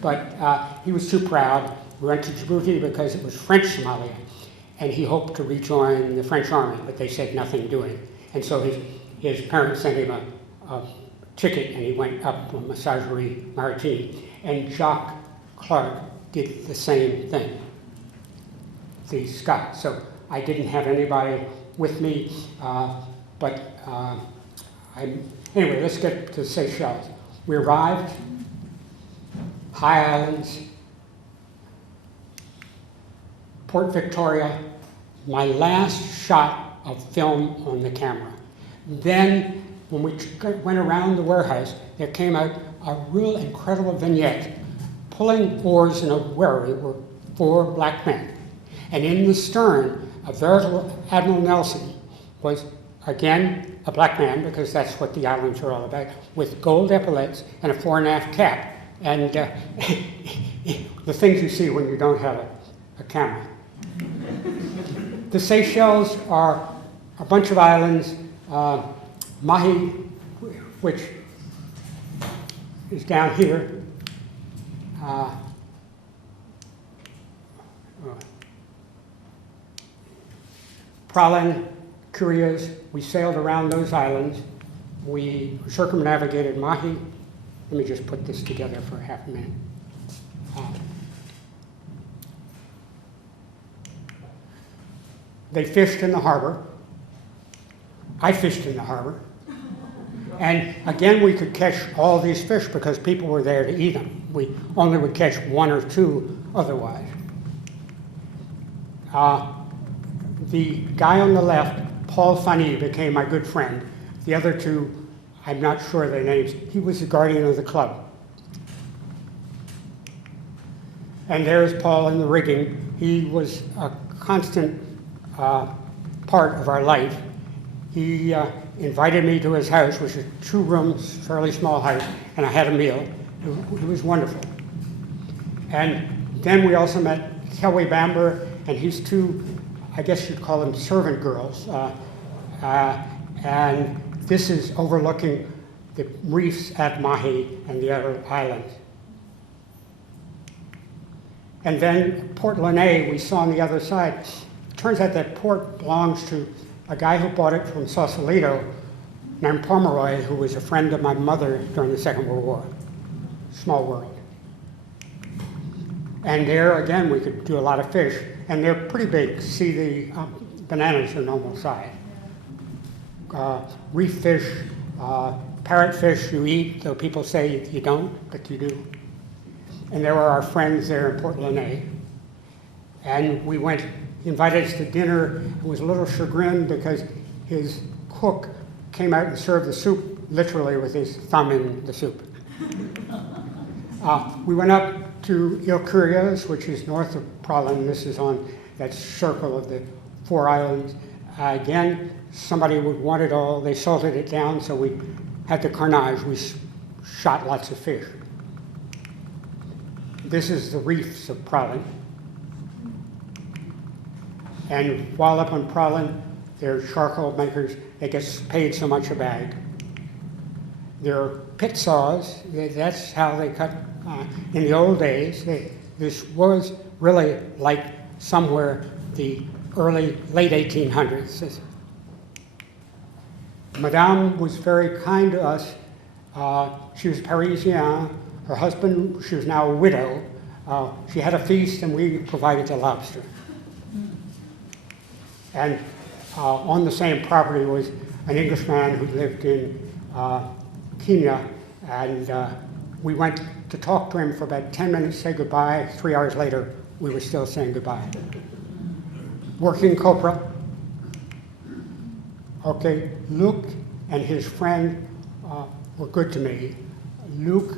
But he was too proud. We went to Djibouti because it was French Somalia, and he hoped to rejoin the French army, but they said nothing doing. And so his parents sent him a ticket, and he went up to Messagerie Maritime. And Jacques Clark did the same thing, the Scots. So I didn't have anybody with me, anyway, let's get to Seychelles. We arrived, high islands, Port Victoria, my last shot of film on the camera. Then, when we went around the warehouse, there came out a real incredible vignette. Pulling oars in a wherry were 4 black men. And in the stern, a veritable Admiral Nelson was, again, a black man, because that's what the islands are all about, with gold epaulets and a fore and aft cap. And the things you see when you don't have a camera. The Seychelles are a bunch of islands. Mahi, which is down here. Praslin, Curios, we sailed around those islands. We circumnavigated Mahi. Let me just put this together for half a minute. They fished in the harbor. I fished in the harbor. And again, we could catch all these fish because people were there to eat them. We only would catch one or two otherwise. The guy on the left, Paul Funny, became my good friend. The other two, I'm not sure their names. He was the guardian of the club. And there's Paul in the rigging. He was a constant part of our life. He invited me to his house, which is 2 rooms, fairly small house, and I had a meal. It was wonderful. And then we also met Kelly Bamber and his 2, I guess you'd call them servant girls. And this is overlooking the reefs at Mahi and the other islands. And then Port Lanai we saw on the other side. It turns out that port belongs to a guy who bought it from Sausalito named Pomeroy, who was a friend of my mother during the Second World War. Small world. And there, again, we could do a lot of fish. And they're pretty big. See, the bananas are normal size. Reef fish, parrotfish you eat, though people say you don't, but you do. And there were our friends there in Port Lanai. And we went, he invited us to dinner, and was a little chagrined because his cook came out and served the soup literally with his thumb in the soup. We went up to Île Curieuse, which is north of Praslin. This is on that circle of the 4 islands. Again, somebody would want it all. They salted it down, so we had the carnage. We shot lots of fish. This is the reefs of Praslin. And while up on Praslin, they're charcoal makers. They get paid so much a bag. They're pit saws. That's how they cut. In the old days, this was really like somewhere the late 1800s. Madame was very kind to us. She was Parisian. Her husband, she was now a widow. She had a feast and we provided the lobster. And on the same property was an Englishman who lived in Kenya, and we went to talk to him for about 10 minutes, say goodbye. 3 hours later, we were still saying goodbye. Working copra. Okay, Luke and his friend were good to me. Luke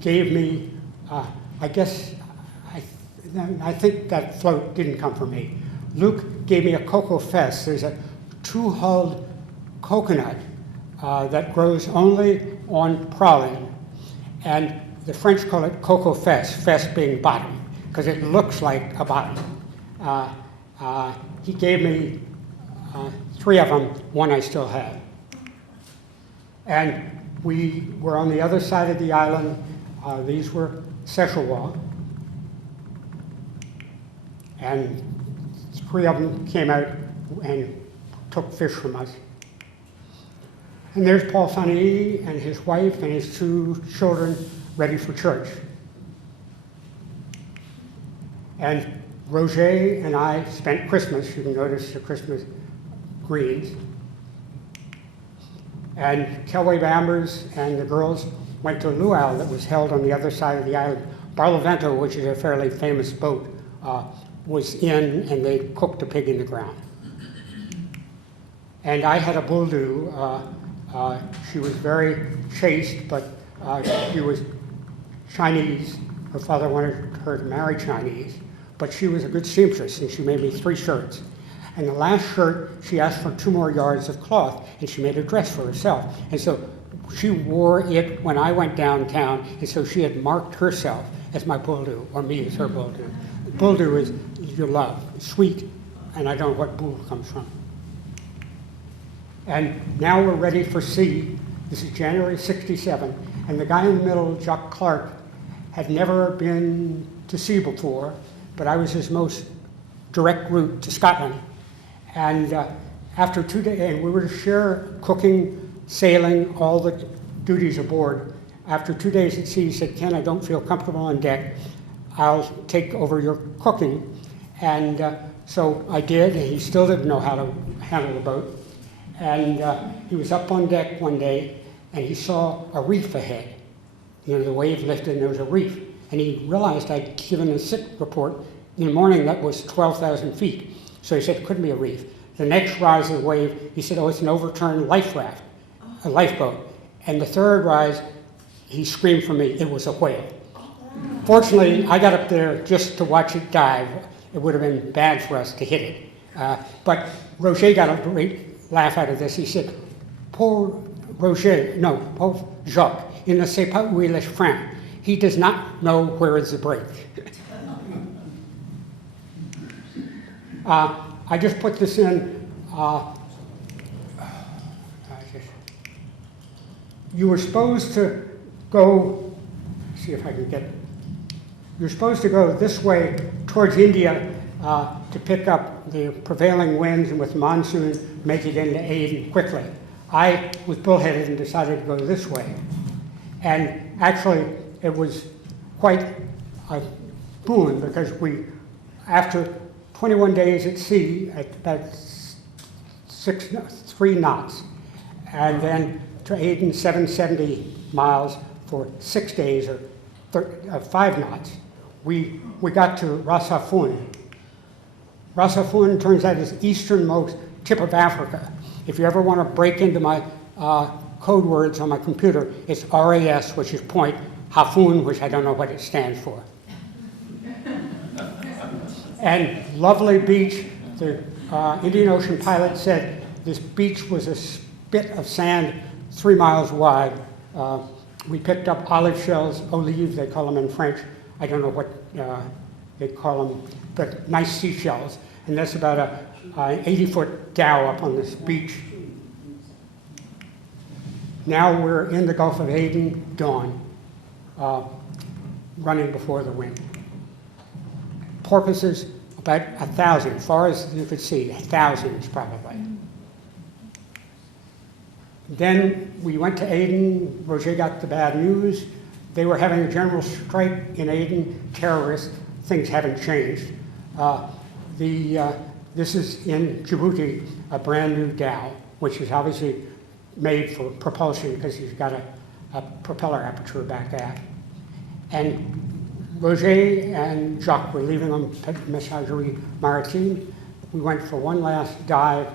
gave me, I think that float didn't come from me. Luke gave me a cocoa fess. There's a 2-hulled coconut that grows only on Praslin. And the French call it cocoa fess being bottom, because it looks like a bottom. He gave me 3 of them, 1 I still have. And we were on the other side of the island. These were Szechuan. And 3 of them came out and took fish from us. And there's Paul Funny and his wife and his 2 children ready for church. And Roger and I spent Christmas. You can notice the Christmas greens. And Kelly Bambers and the girls went to a luau that was held on the other side of the island. Barlovento, which is a fairly famous boat, was in, and they cooked a pig in the ground. And I had a bulldog. She was very chaste, but she was Chinese. Her father wanted her to marry Chinese, but she was a good seamstress, and she made me 3 shirts. And the last shirt, she asked for 2 more yards of cloth, and she made a dress for herself. And so she wore it when I went downtown, and so she had marked herself as my bulldog, or me as her bulldog. Bulldog is your love, it's sweet, and I don't know what bull comes from. And now we're ready for sea. This is January '67, and the guy in the middle, Jacques Clark, had never been to sea before, but I was his most direct route to Scotland. And after 2 days, and we were to share cooking, sailing, all the duties aboard. After 2 days at sea, he said, "Ken, I don't feel comfortable on deck. I'll take over your cooking." And so I did, and he still didn't know how to handle the boat. And he was up on deck one day, and he saw a reef ahead. You know, the wave lifted and there was a reef. And he realized I'd given a sick report in the morning that was 12,000 feet. So he said it couldn't be a reef. The next rise of the wave, he said, oh, it's an overturned life raft, a lifeboat. And the third rise, he screamed for me, it was a whale. Fortunately, I got up there just to watch it dive. It would have been bad for us to hit it. But Roger got a great laugh out of this. He said, Paul Jacques, il ne sait pas où est le frein. He does not know where is the brake. I just put this in. You were supposed to go, see if I can get, you're supposed to go this way towards India to pick up the prevailing winds and with monsoon make it into Aden quickly. I was bullheaded and decided to go this way. And actually, it was quite a boon because after 21 days at sea at about 3 knots, and then to Aden 770 miles for 6 days or 5 knots, we got to Ras Hafun. Ras Hafun turns out is the easternmost tip of Africa. If you ever want to break into my code words on my computer, it's RAS, which is point, Hafun, which I don't know what it stands for. And lovely beach. The Indian Ocean pilot said this beach was a spit of sand 3 miles wide. We picked up olive shells, olives they call them in French. I don't know what they call them, but nice seashells. And that's about an 80-foot dhow up on this beach. Now we're in the Gulf of Aden, dawn, running before the wind. Porpoises, about 1,000, as far as you could see, thousands probably. Then we went to Aden. Roger got the bad news. They were having a general strike in Aden, terrorists. Things haven't changed. This is in Djibouti, a brand new dhow, which is obviously made for propulsion because he's got a propeller aperture back aft. And Roger and Jacques were leaving on Messagerie Maritime. We went for one last dive.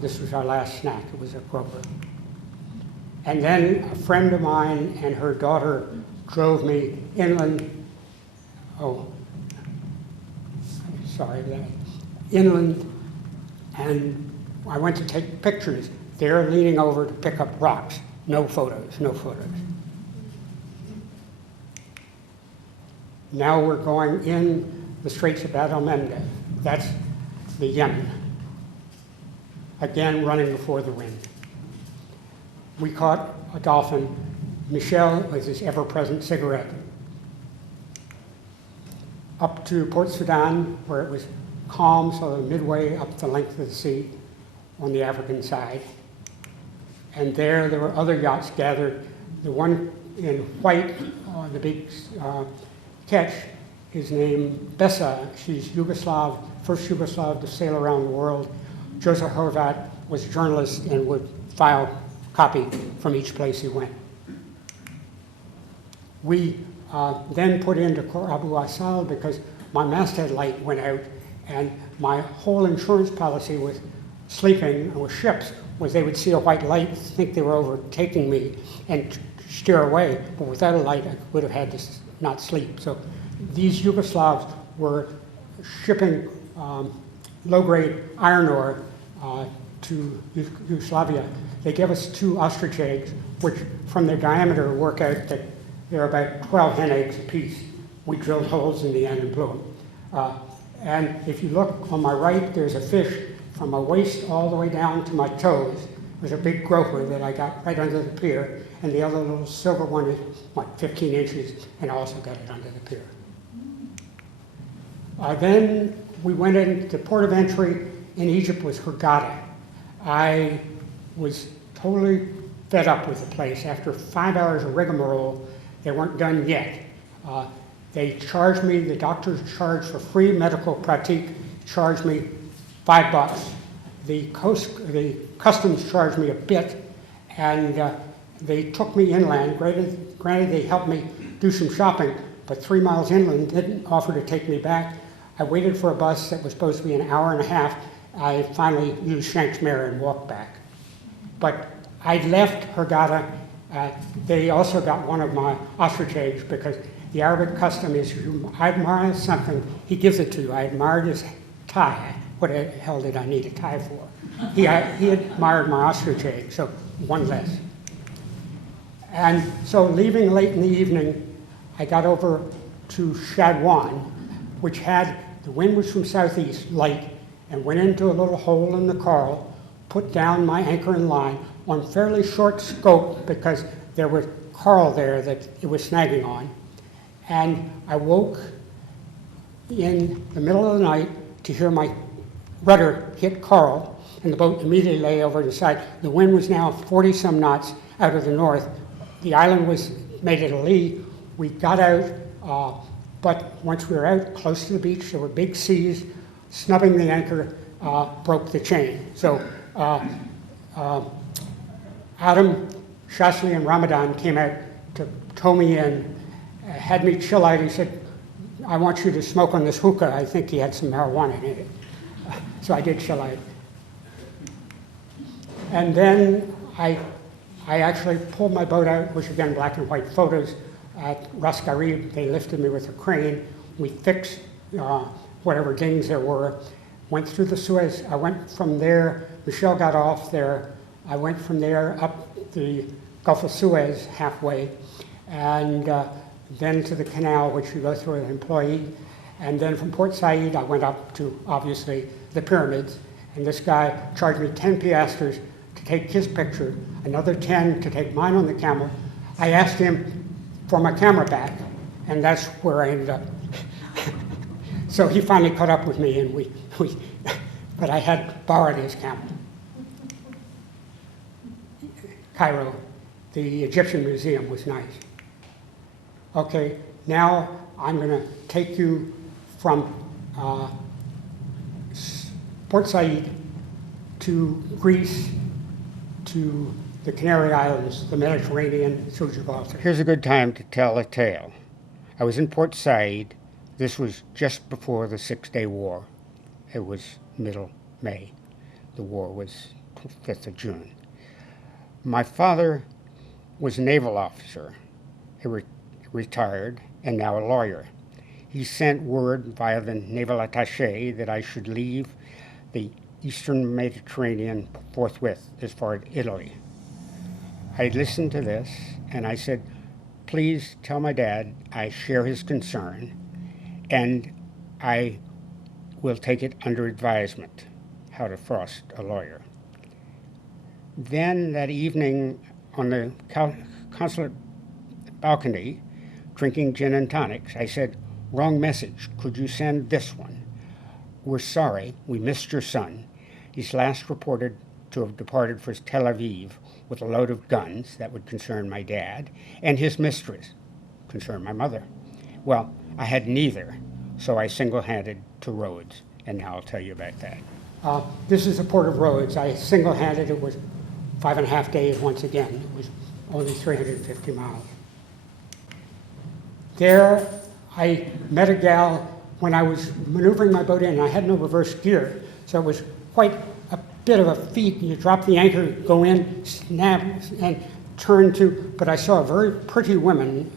This was our last snack. It was a grouper. And then a friend of mine and her daughter drove me inland. Inland, and I went to take pictures. They're leaning over to pick up rocks. No photos, no photos. Now we're going in the Straits of Bab el-Mandeb. That's the Yemen. Again, running before the wind. We caught a dolphin. Michel with his ever-present cigarette. Up to Port Sudan, where it was calm, so midway up the length of the sea on the African side. And there were other yachts gathered. The one in white, the big ketch, is named Bessa. She's Yugoslav, first Yugoslav to sail around the world. Joseph Horvat was a journalist and would file copy from each place he went. We then put into Khor Abu Asal because my masthead light went out, and my whole insurance policy with sleeping with ships was they would see a white light, think they were overtaking me, and steer away. But without a light, I would have had to not sleep. So these Yugoslavs were shipping low-grade iron ore to Yugoslavia. They gave us 2 ostrich eggs, which from their diameter work out that they're about 12 hen eggs apiece. We drilled holes in the end and blew them. And if you look on my right, there's a fish from my waist all the way down to my toes. There's a big groper that I got right under the pier, and the other little silver one is, 15 inches, and I also got it under the pier. Then we went into the port of entry in Egypt was Hurghada. I was totally fed up with the place. After 5 hours of rigmarole, they weren't done yet. They charged me, the doctors charged for free medical pratique, charged me $5. The customs charged me a bit, and They took me inland. Granted, they helped me do some shopping, but 3 miles inland didn't offer to take me back. I waited for a bus that was supposed to be an hour and a half. I finally used Shanks Mare and walked back. But I left Hurghada. They also got one of my ostrich eggs because the Arabic custom is you admire something, he gives it to you. I admired his tie. What the hell did I need a tie for? He admired my ostrich egg, so one less. And so leaving late in the evening, I got over to Shadwan, which the wind was from southeast, light, and went into a little hole in the coral, put down my anchor and line on fairly short scope because there was coral there that it was snagging on. And I woke in the middle of the night to hear my rudder hit coral, and the boat immediately lay over the side. The wind was now 40-some knots out of the north. The island was made at a lee. We got out, but once we were out close to the beach, there were big seas. Snubbing the anchor broke the chain. So Adam, Shasli, and Ramadan came out to tow me in, had me chill out. He said, I want you to smoke on this hookah. I think he had some marijuana in it. So I did chill out. And then I actually pulled my boat out, which again, black and white photos, at Ras Garib. They lifted me with a crane. We fixed whatever dings there were, went through the Suez. I went from there, Michelle got off there. I went from there up the Gulf of Suez halfway, and then to the canal, which you go through as an employee. And then from Port Said, I went up to, obviously, the pyramids. And this guy charged me 10 piastres to take his picture, another 10 to take mine on the camera. I asked him for my camera back, and that's where I ended up. So he finally caught up with me, and but I had borrowed his camera. Cairo, the Egyptian Museum was nice. Okay, now I'm going to take you from Port Said to Greece, to the Canary Islands, the Mediterranean, through Gibraltar. Here's a good time to tell a tale. I was in Port Said. This was just before the Six-Day War. It was middle May. The war was 5th of June. My father was a naval officer. He retired and now a lawyer. He sent word via the naval attaché that I should leave the Eastern Mediterranean forthwith as far as Italy. I listened to this and I said, please tell my dad I share his concern and I will take it under advisement, how to frost a lawyer. Then that evening on the consulate balcony, drinking gin and tonics, I said, wrong message, could you send this one? We're sorry, we missed your son. He's last reported to have departed for Tel Aviv with a load of guns, that would concern my dad, and his mistress, concern my mother. Well, I had neither, so I single-handed to Rhodes, and now I'll tell you about that. This is the port of Rhodes. I single-handed, it was 5.5 days once again. It was only 350 miles. There, I met a gal when I was maneuvering my boat in. I had no reverse gear, so it was quite a bit of a feat. You drop the anchor, go in, snap, and turn to, but I saw a very pretty woman.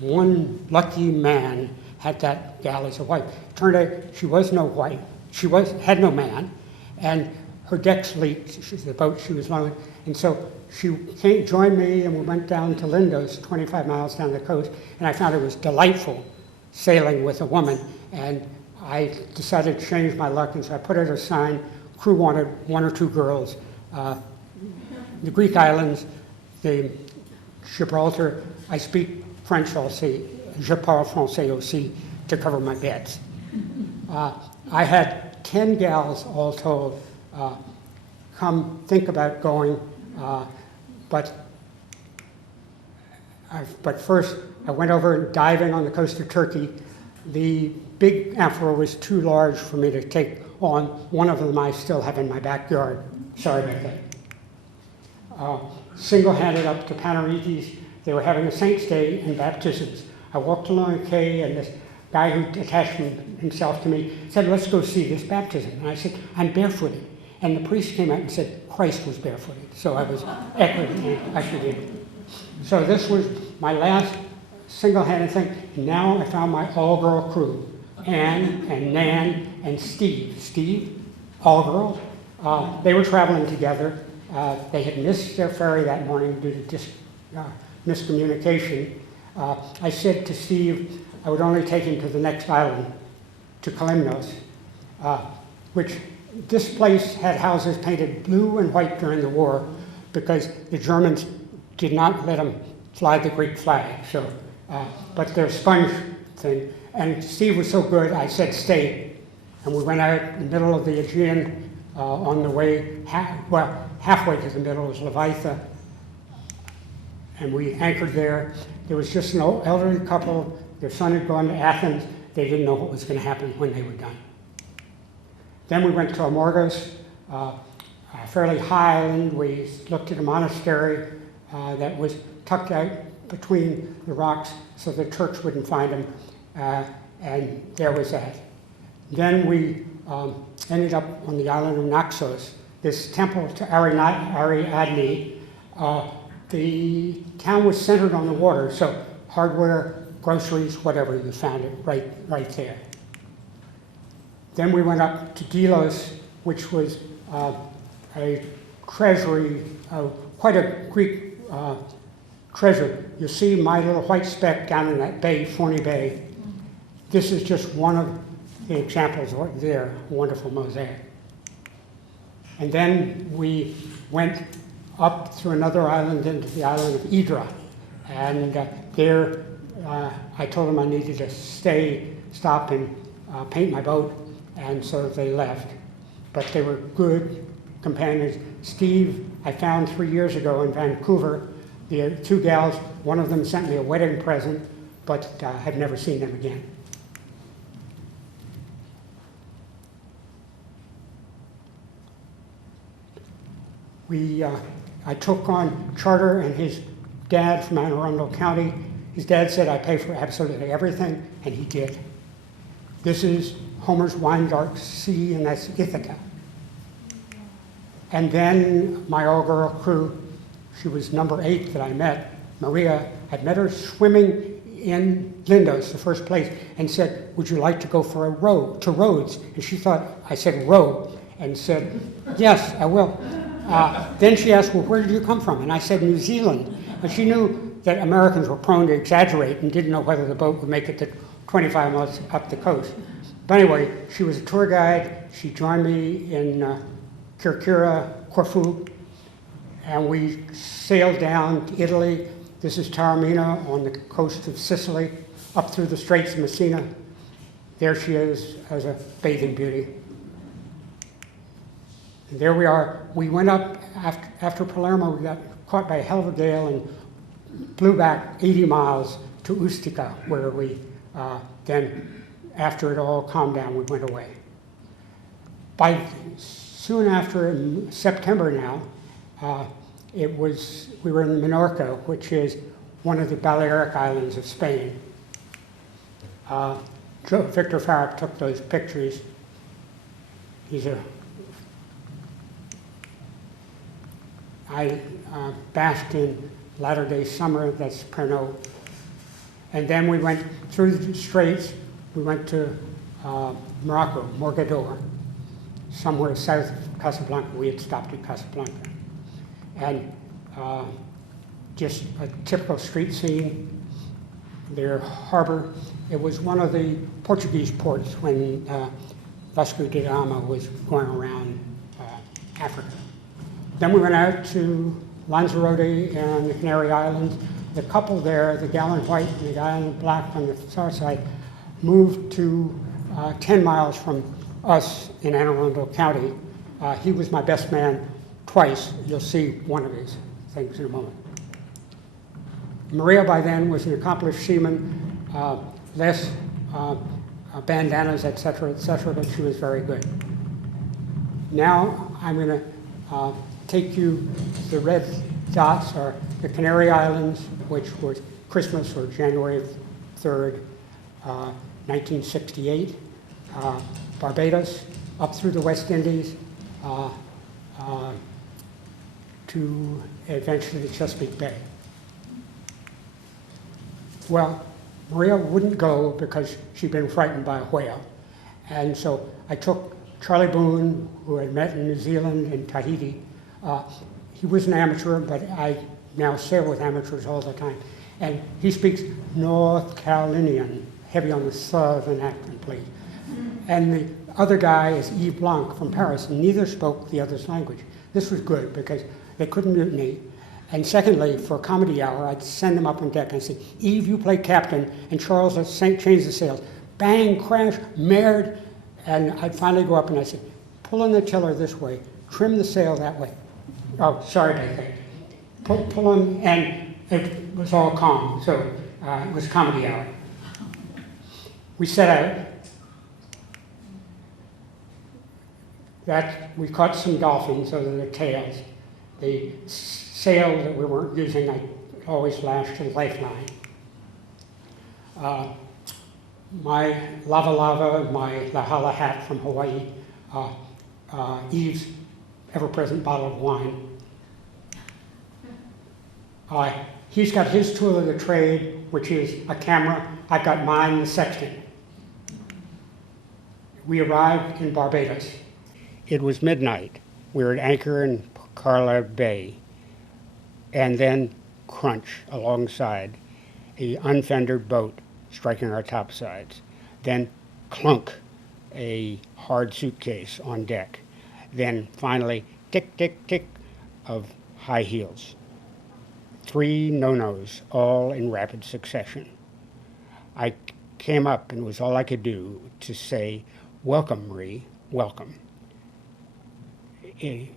One lucky man had that gal as a wife. Turned out she was no wife. She had no man, and her decks leaked. The boat she was on, and so she joined me, and we went down to Lindos, 25 miles down the coast, and I found it was delightful sailing with a woman, and I decided to change my luck, and so I put out a sign. Crew wanted 1 or 2 girls. The Greek islands, the Gibraltar, I speak French aussi, je parle français aussi, to cover my bets. I had 10 gals all told come think about going, but first I went over diving on the coast of Turkey. The big amphora was too large for me to take on. One of them I still have in my backyard. Sorry about that. single-handed up to Panarites. They were having a saint's day and baptisms. I walked along the quay, and this guy who attached himself to me said, let's go see this baptism. And I said, I'm barefooted. And the priest came out and said, Christ was barefooted. So I was ushered in. So this was my last single-handed thing. Now I found my all-girl crew, Ann and Nan and Steve. Steve, all girls. They were traveling together. They had missed their ferry that morning due to miscommunication. I said to Steve I would only take him to the next island, to Kalymnos, which this place had houses painted blue and white during the war because the Germans did not let them fly the Greek flag. So, but their sponge thing. And Steve was so good, I said stay. And we went out in the middle of the Aegean on the way, halfway to the middle was Leviatha. And we anchored there. There was just an old elderly couple. Their son had gone to Athens. They didn't know what was going to happen when they were done. Then we went to Amorgos, a fairly high island. We looked at a monastery that was tucked out between the rocks so the Turks wouldn't find them. And there was that. Then we ended up on the island of Naxos, this temple to Ariadne. The town was centered on the water, so hardware, groceries, whatever, you found it right there. Then we went up to Delos, which was a treasury, quite a Greek treasure. You see my little white speck down in that bay, Forney Bay. This is just one of the examples there, a wonderful mosaic. And then we went up through another island into the island of Hydra. And there, I told them I needed to stop and paint my boat, and so they left. But they were good companions. Steve, I found 3 years ago in Vancouver. The two gals, one of them sent me a wedding present, but have never seen them again. I took on Charter and his dad from Anne Arundel County. His dad said, I pay for absolutely everything, and he did. This is Homer's wine dark sea, and that's Ithaca. And then my all-girl crew, she was number 8 that I met, Maria. I'd met her swimming in Lindos, the first place, and said, would you like to go for a row to Rhodes? And she thought I said row, and said, yes, I will. Then she asked, well, where did you come from? And I said, New Zealand. And she knew that Americans were prone to exaggerate and didn't know whether the boat would make it to 25 miles up the coast. But anyway, she was a tour guide. She joined me in Kirkira, Corfu, and we sailed down to Italy. This is Taormina on the coast of Sicily, up through the Straits of Messina. There she is as a bathing beauty. And there we are. We went up after Palermo. We got caught by a hell of a gale and blew back 80 miles to Ustica, where we then, after it all calmed down, we went away. Soon after, in September now, we were in Minorca, which is one of the Balearic Islands of Spain. Victor Farrack took those pictures. I bashed in latter-day summer, that's Pernod. And then we went through the Straits. We went to Morocco, Morgador, somewhere south of Casablanca. We had stopped at Casablanca. And just a typical street scene, their harbor. It was one of the Portuguese ports when Vasco da Gama was going around Africa. Then we went out to Lanzarote and the Canary Islands. The couple there, the gal in white and the guy in black on the south side, moved to 10 miles from us in Anne Arundel County. He was my best man twice. You'll see one of his things in a moment. Maria by then was an accomplished seaman, less bandanas, et cetera, but she was very good. Now I'm going to take you to the red dots are the Canary Islands, which was Christmas or January 3rd, 1968, Barbados, up through the West Indies, to eventually the Chesapeake Bay. Well, Maria wouldn't go because she'd been frightened by a whale. And so I took Charlie Boone, who I met in New Zealand and Tahiti. He was an amateur, but I now sail with amateurs all the time. And he speaks North Carolinian, heavy on the southern accent, please. And the other guy is Yves Blanc from Paris, and neither spoke the other's language. This was good because they couldn't mutiny. And secondly, for a comedy hour, I'd send them up on deck and say, Yves, you play captain, and Charles, let's change the sails. Bang, crash, merd. And I'd finally go up and I'd say, pull in the tiller this way, trim the sail that way. Oh, sorry about that. Pull in, and it was all calm, so it was comedy hour. We set out. We caught some dolphins over their tails. The sail that we weren't using, I always lashed to the lifeline. My lava lava, my lahala hat from Hawaii, Eve's ever-present bottle of wine. He's got his tool of the trade, which is a camera. I've got mine, the sextant. We arrived in Barbados. It was midnight. We were at anchor in Carla Bay. And then crunch alongside, a unfendered boat striking our topsides. Then clunk, a hard suitcase on deck. Then finally, tick, tick, tick of high heels. 3 no-nos, all in rapid succession. I came up, and it was all I could do to say, welcome, Marie, welcome. The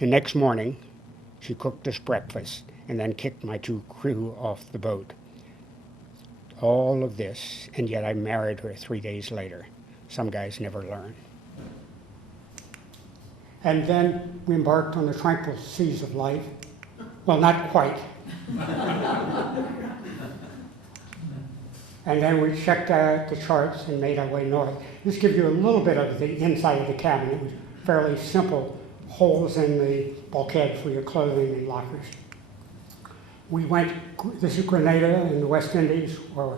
next morning, she cooked us breakfast and then kicked my 2 crew off the boat. All of this, and yet I married her 3 days later. Some guys never learn. And then we embarked on the tranquil seas of life. Well, not quite. And then we checked out the charts and made our way north. This gives you a little bit of the inside of the cabin. It was fairly simple, holes in the bulkhead for your clothing and lockers. We went, this is Grenada in the West Indies, where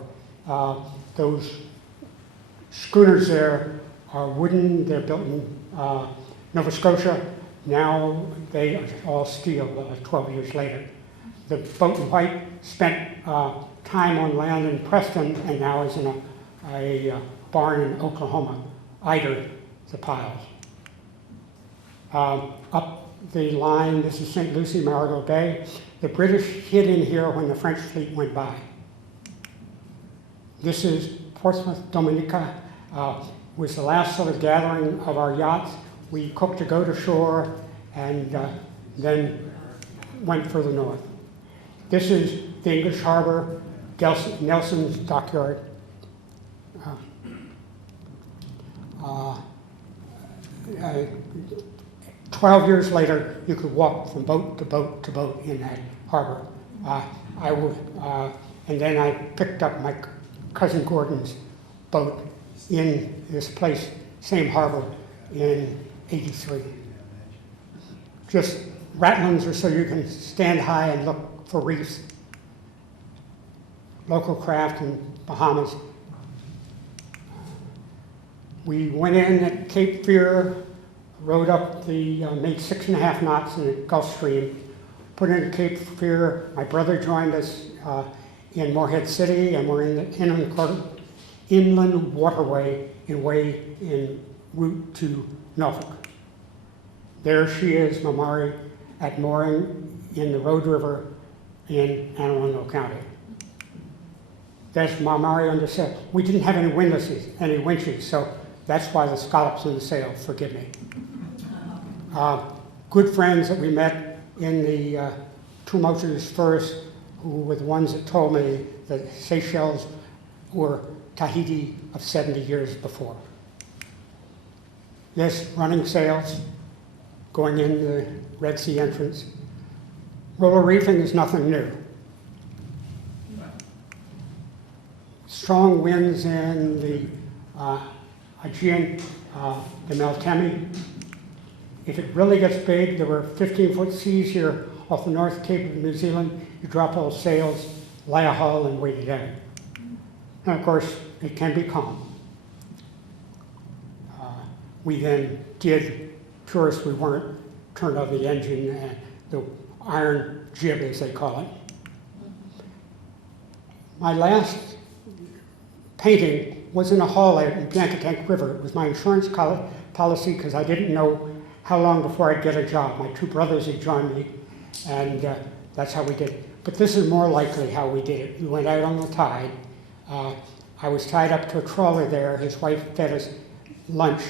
those schooners there are wooden. They're built in Nova Scotia. Now they are all steel 12 years later. The boat in white spent time on land in Preston and now is in a barn in Oklahoma, Eider, the piles. Up the line, this is St. Lucie, Marigot Bay. The British hid in here when the French fleet went by. This is Portsmouth, Dominica. Was the last sort of gathering of our yachts. We cooked to go to shore and then went further north. This is the English harbor, Nelson's dockyard. 12 years later, you could walk from boat to boat to boat in that harbor. And then I picked up my cousin Gordon's boat in this place, same harbor, in '83. Just ratlins are so you can stand high and look for reefs. Local craft in Bahamas. We went in at Cape Fear, rode up made 6.5 knots in the Gulf Stream, put into Cape Fear. My brother joined us in Morehead City, and we're in the inland waterway en route to Norfolk. There she is, Mamari, at mooring in the Road River in Anne Arundel County. That's Mamari under sail. We didn't have any winches, so that's why the scallops in the sail, forgive me. Good friends that we met in the Tuamotus first, who were the ones that told me that Seychelles were Tahiti of 70 years before. Yes, running sails, going in the Red Sea entrance. roller reefing is nothing new. Strong winds in the Aegean, the Meltemi. If it really gets big, there were 15-foot seas here off the North Cape of New Zealand. You drop all sails, lay a hull, and wait it out. And of course, it can be calm. We then did tours. We weren't turned on the engine, and the iron jib, as they call it. My last painting was in a hall out in Biancatank River. It was my insurance policy because I didn't know how long before I'd get a job. My two brothers had joined me, and that's how we did it. But this is more likely how we did it. We went out on the tide. I was tied up to a trawler there. His wife fed us lunch,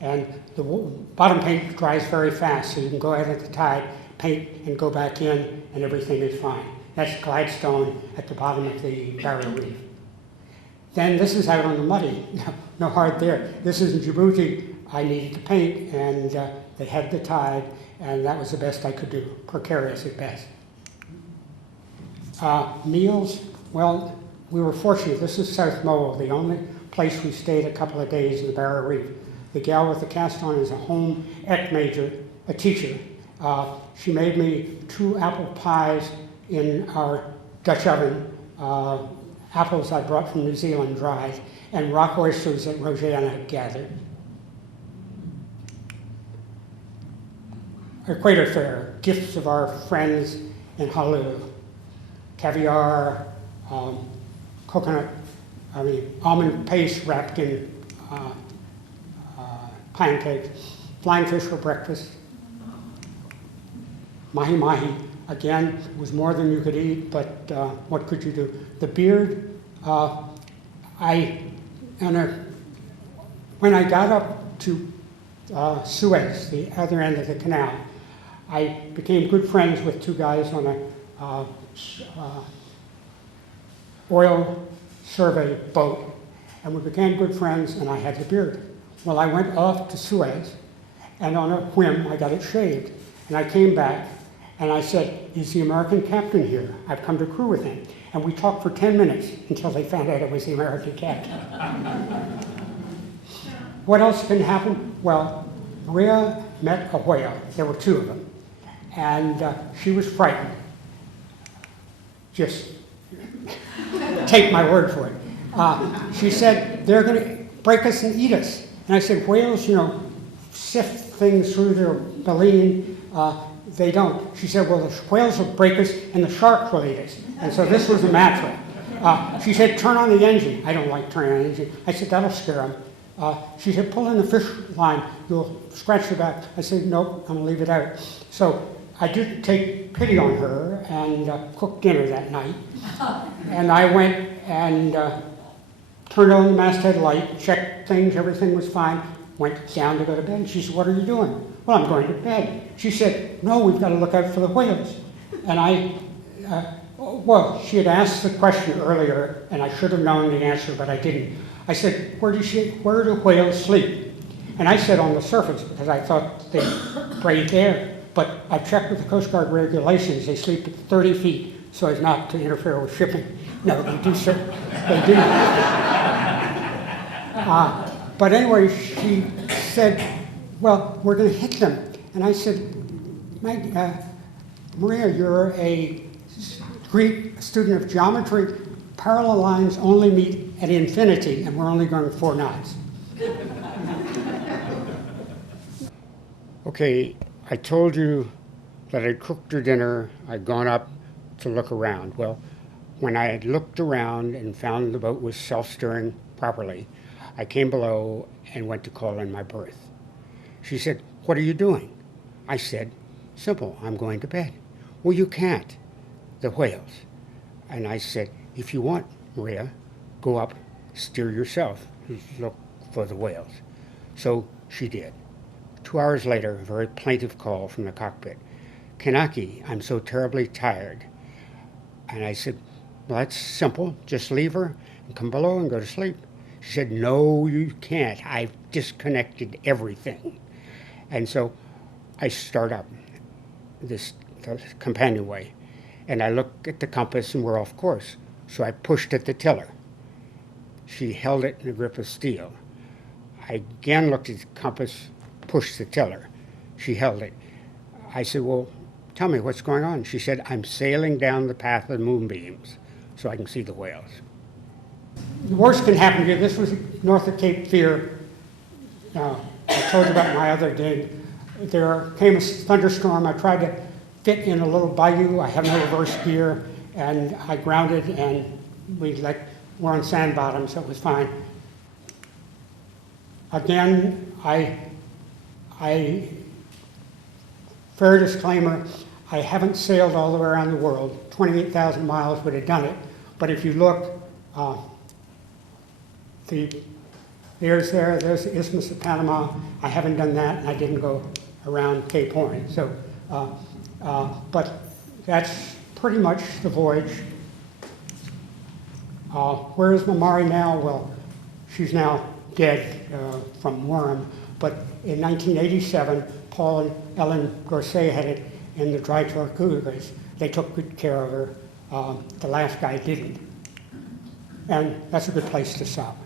and the bottom paint dries very fast, so you can go out at the tide, paint, and go back in, and everything is fine. That's Gladstone at the bottom of the barrier reef. Then this is out on the muddy, no hard there. This is in Djibouti. I needed to paint, and they had the tide, and that was the best I could do, precarious at best. Meals, well, we were fortunate. This is South Moa, the only place we stayed a couple of days in the barrier reef. The gal with the cast on is a home ec major, a teacher. She made me 2 apple pies in our Dutch oven, apples I brought from New Zealand dried, and rock oysters that Rosianna had gathered. Equator Fair, gifts of our friends in Honolulu. Caviar, almond paste wrapped in pancakes, flying fish for breakfast. Mahi-mahi, again, was more than you could eat, but what could you do? The beard, when I got up to Suez, the other end of the canal, I became good friends with 2 guys on a oil survey boat, and we became good friends, and I had the beard. Well, I went off to Suez, and on a whim, I got it shaved. And I came back, and I said, "Is the American captain here? I've come to crew with him." And we talked for 10 minutes until they found out it was the American captain. What else can happen? Well, Maria met a whale. There were 2 of them. And she was frightened. Just take my word for it. She said, "They're going to break us and eat us." And I said, "Whales, sift things through their baleen. They don't." She said, "Well, the whales will break us and the sharks will eat us." And so this was a match. She said, "Turn on the engine." I don't like turning on the engine. I said, "That'll scare them." She said, "Pull in the fish line. You'll scratch your back." I said, "Nope, I'm going to leave it out." So I did take pity on her and cooked dinner that night. And I went and turned on the masthead light, checked things, everything was fine, went down to go to bed. And she said, "What are you doing?" "Well, I'm going to bed." She said, "No, we've got to look out for the whales." And well, she had asked the question earlier, and I should have known the answer, but I didn't. I said, where do whales sleep?" And I said on the surface, because I thought they breathed air. But I checked with the Coast Guard regulations. They sleep at 30 feet so as not to interfere with shipping. No, they do. They do. But anyway, she said, "Well, we're going to hit them." And I said, "Maria, you're a Greek student of geometry. Parallel lines only meet at infinity, and we're only going 4 knots." Okay, I told you that I'd cooked her dinner. I'd gone up to look around. Well, when I had looked around and found the boat was self-steering properly, I came below and went to call in my berth. She said, "What are you doing?" I said, "Simple, I'm going to bed." "Well, you can't. The whales." And I said, "If you want, Maria, go up, steer yourself, look for the whales." So she did. 2 hours later, a very plaintive call from the cockpit. "Kanaki, I'm so terribly tired." And I said, "Well, that's simple. Just leave her and come below and go to sleep." She said, "No, you can't. I've disconnected everything." And so I start up. This the companionway. And I looked at the compass and we're off course. So I pushed at the tiller. She held it in a grip of steel. I again looked at the compass, pushed the tiller. She held it. I said, well, tell me what's going on. She said, I'm sailing down the path of the moonbeams so I can see the whales. The worst can happen to you. This was north of Cape Fear. I told you about my other dig. There came a thunderstorm. I tried to fit in a little bayou. I have no reverse gear, and I grounded, and we're on sand bottom, so it was fine. Again, fair disclaimer, I haven't sailed all the way around the world. 28,000 miles would have done it. But if you look, there's the Isthmus of Panama. I haven't done that, and I didn't go around Cape Horn. So, but that's pretty much the voyage. Where is Mamari now? Well, she's now dead from worm. But in 1987, Paul and Ellen Gorsay had it in the dry tortugas. They took good care of her. The last guy didn't. And that's a good place to stop.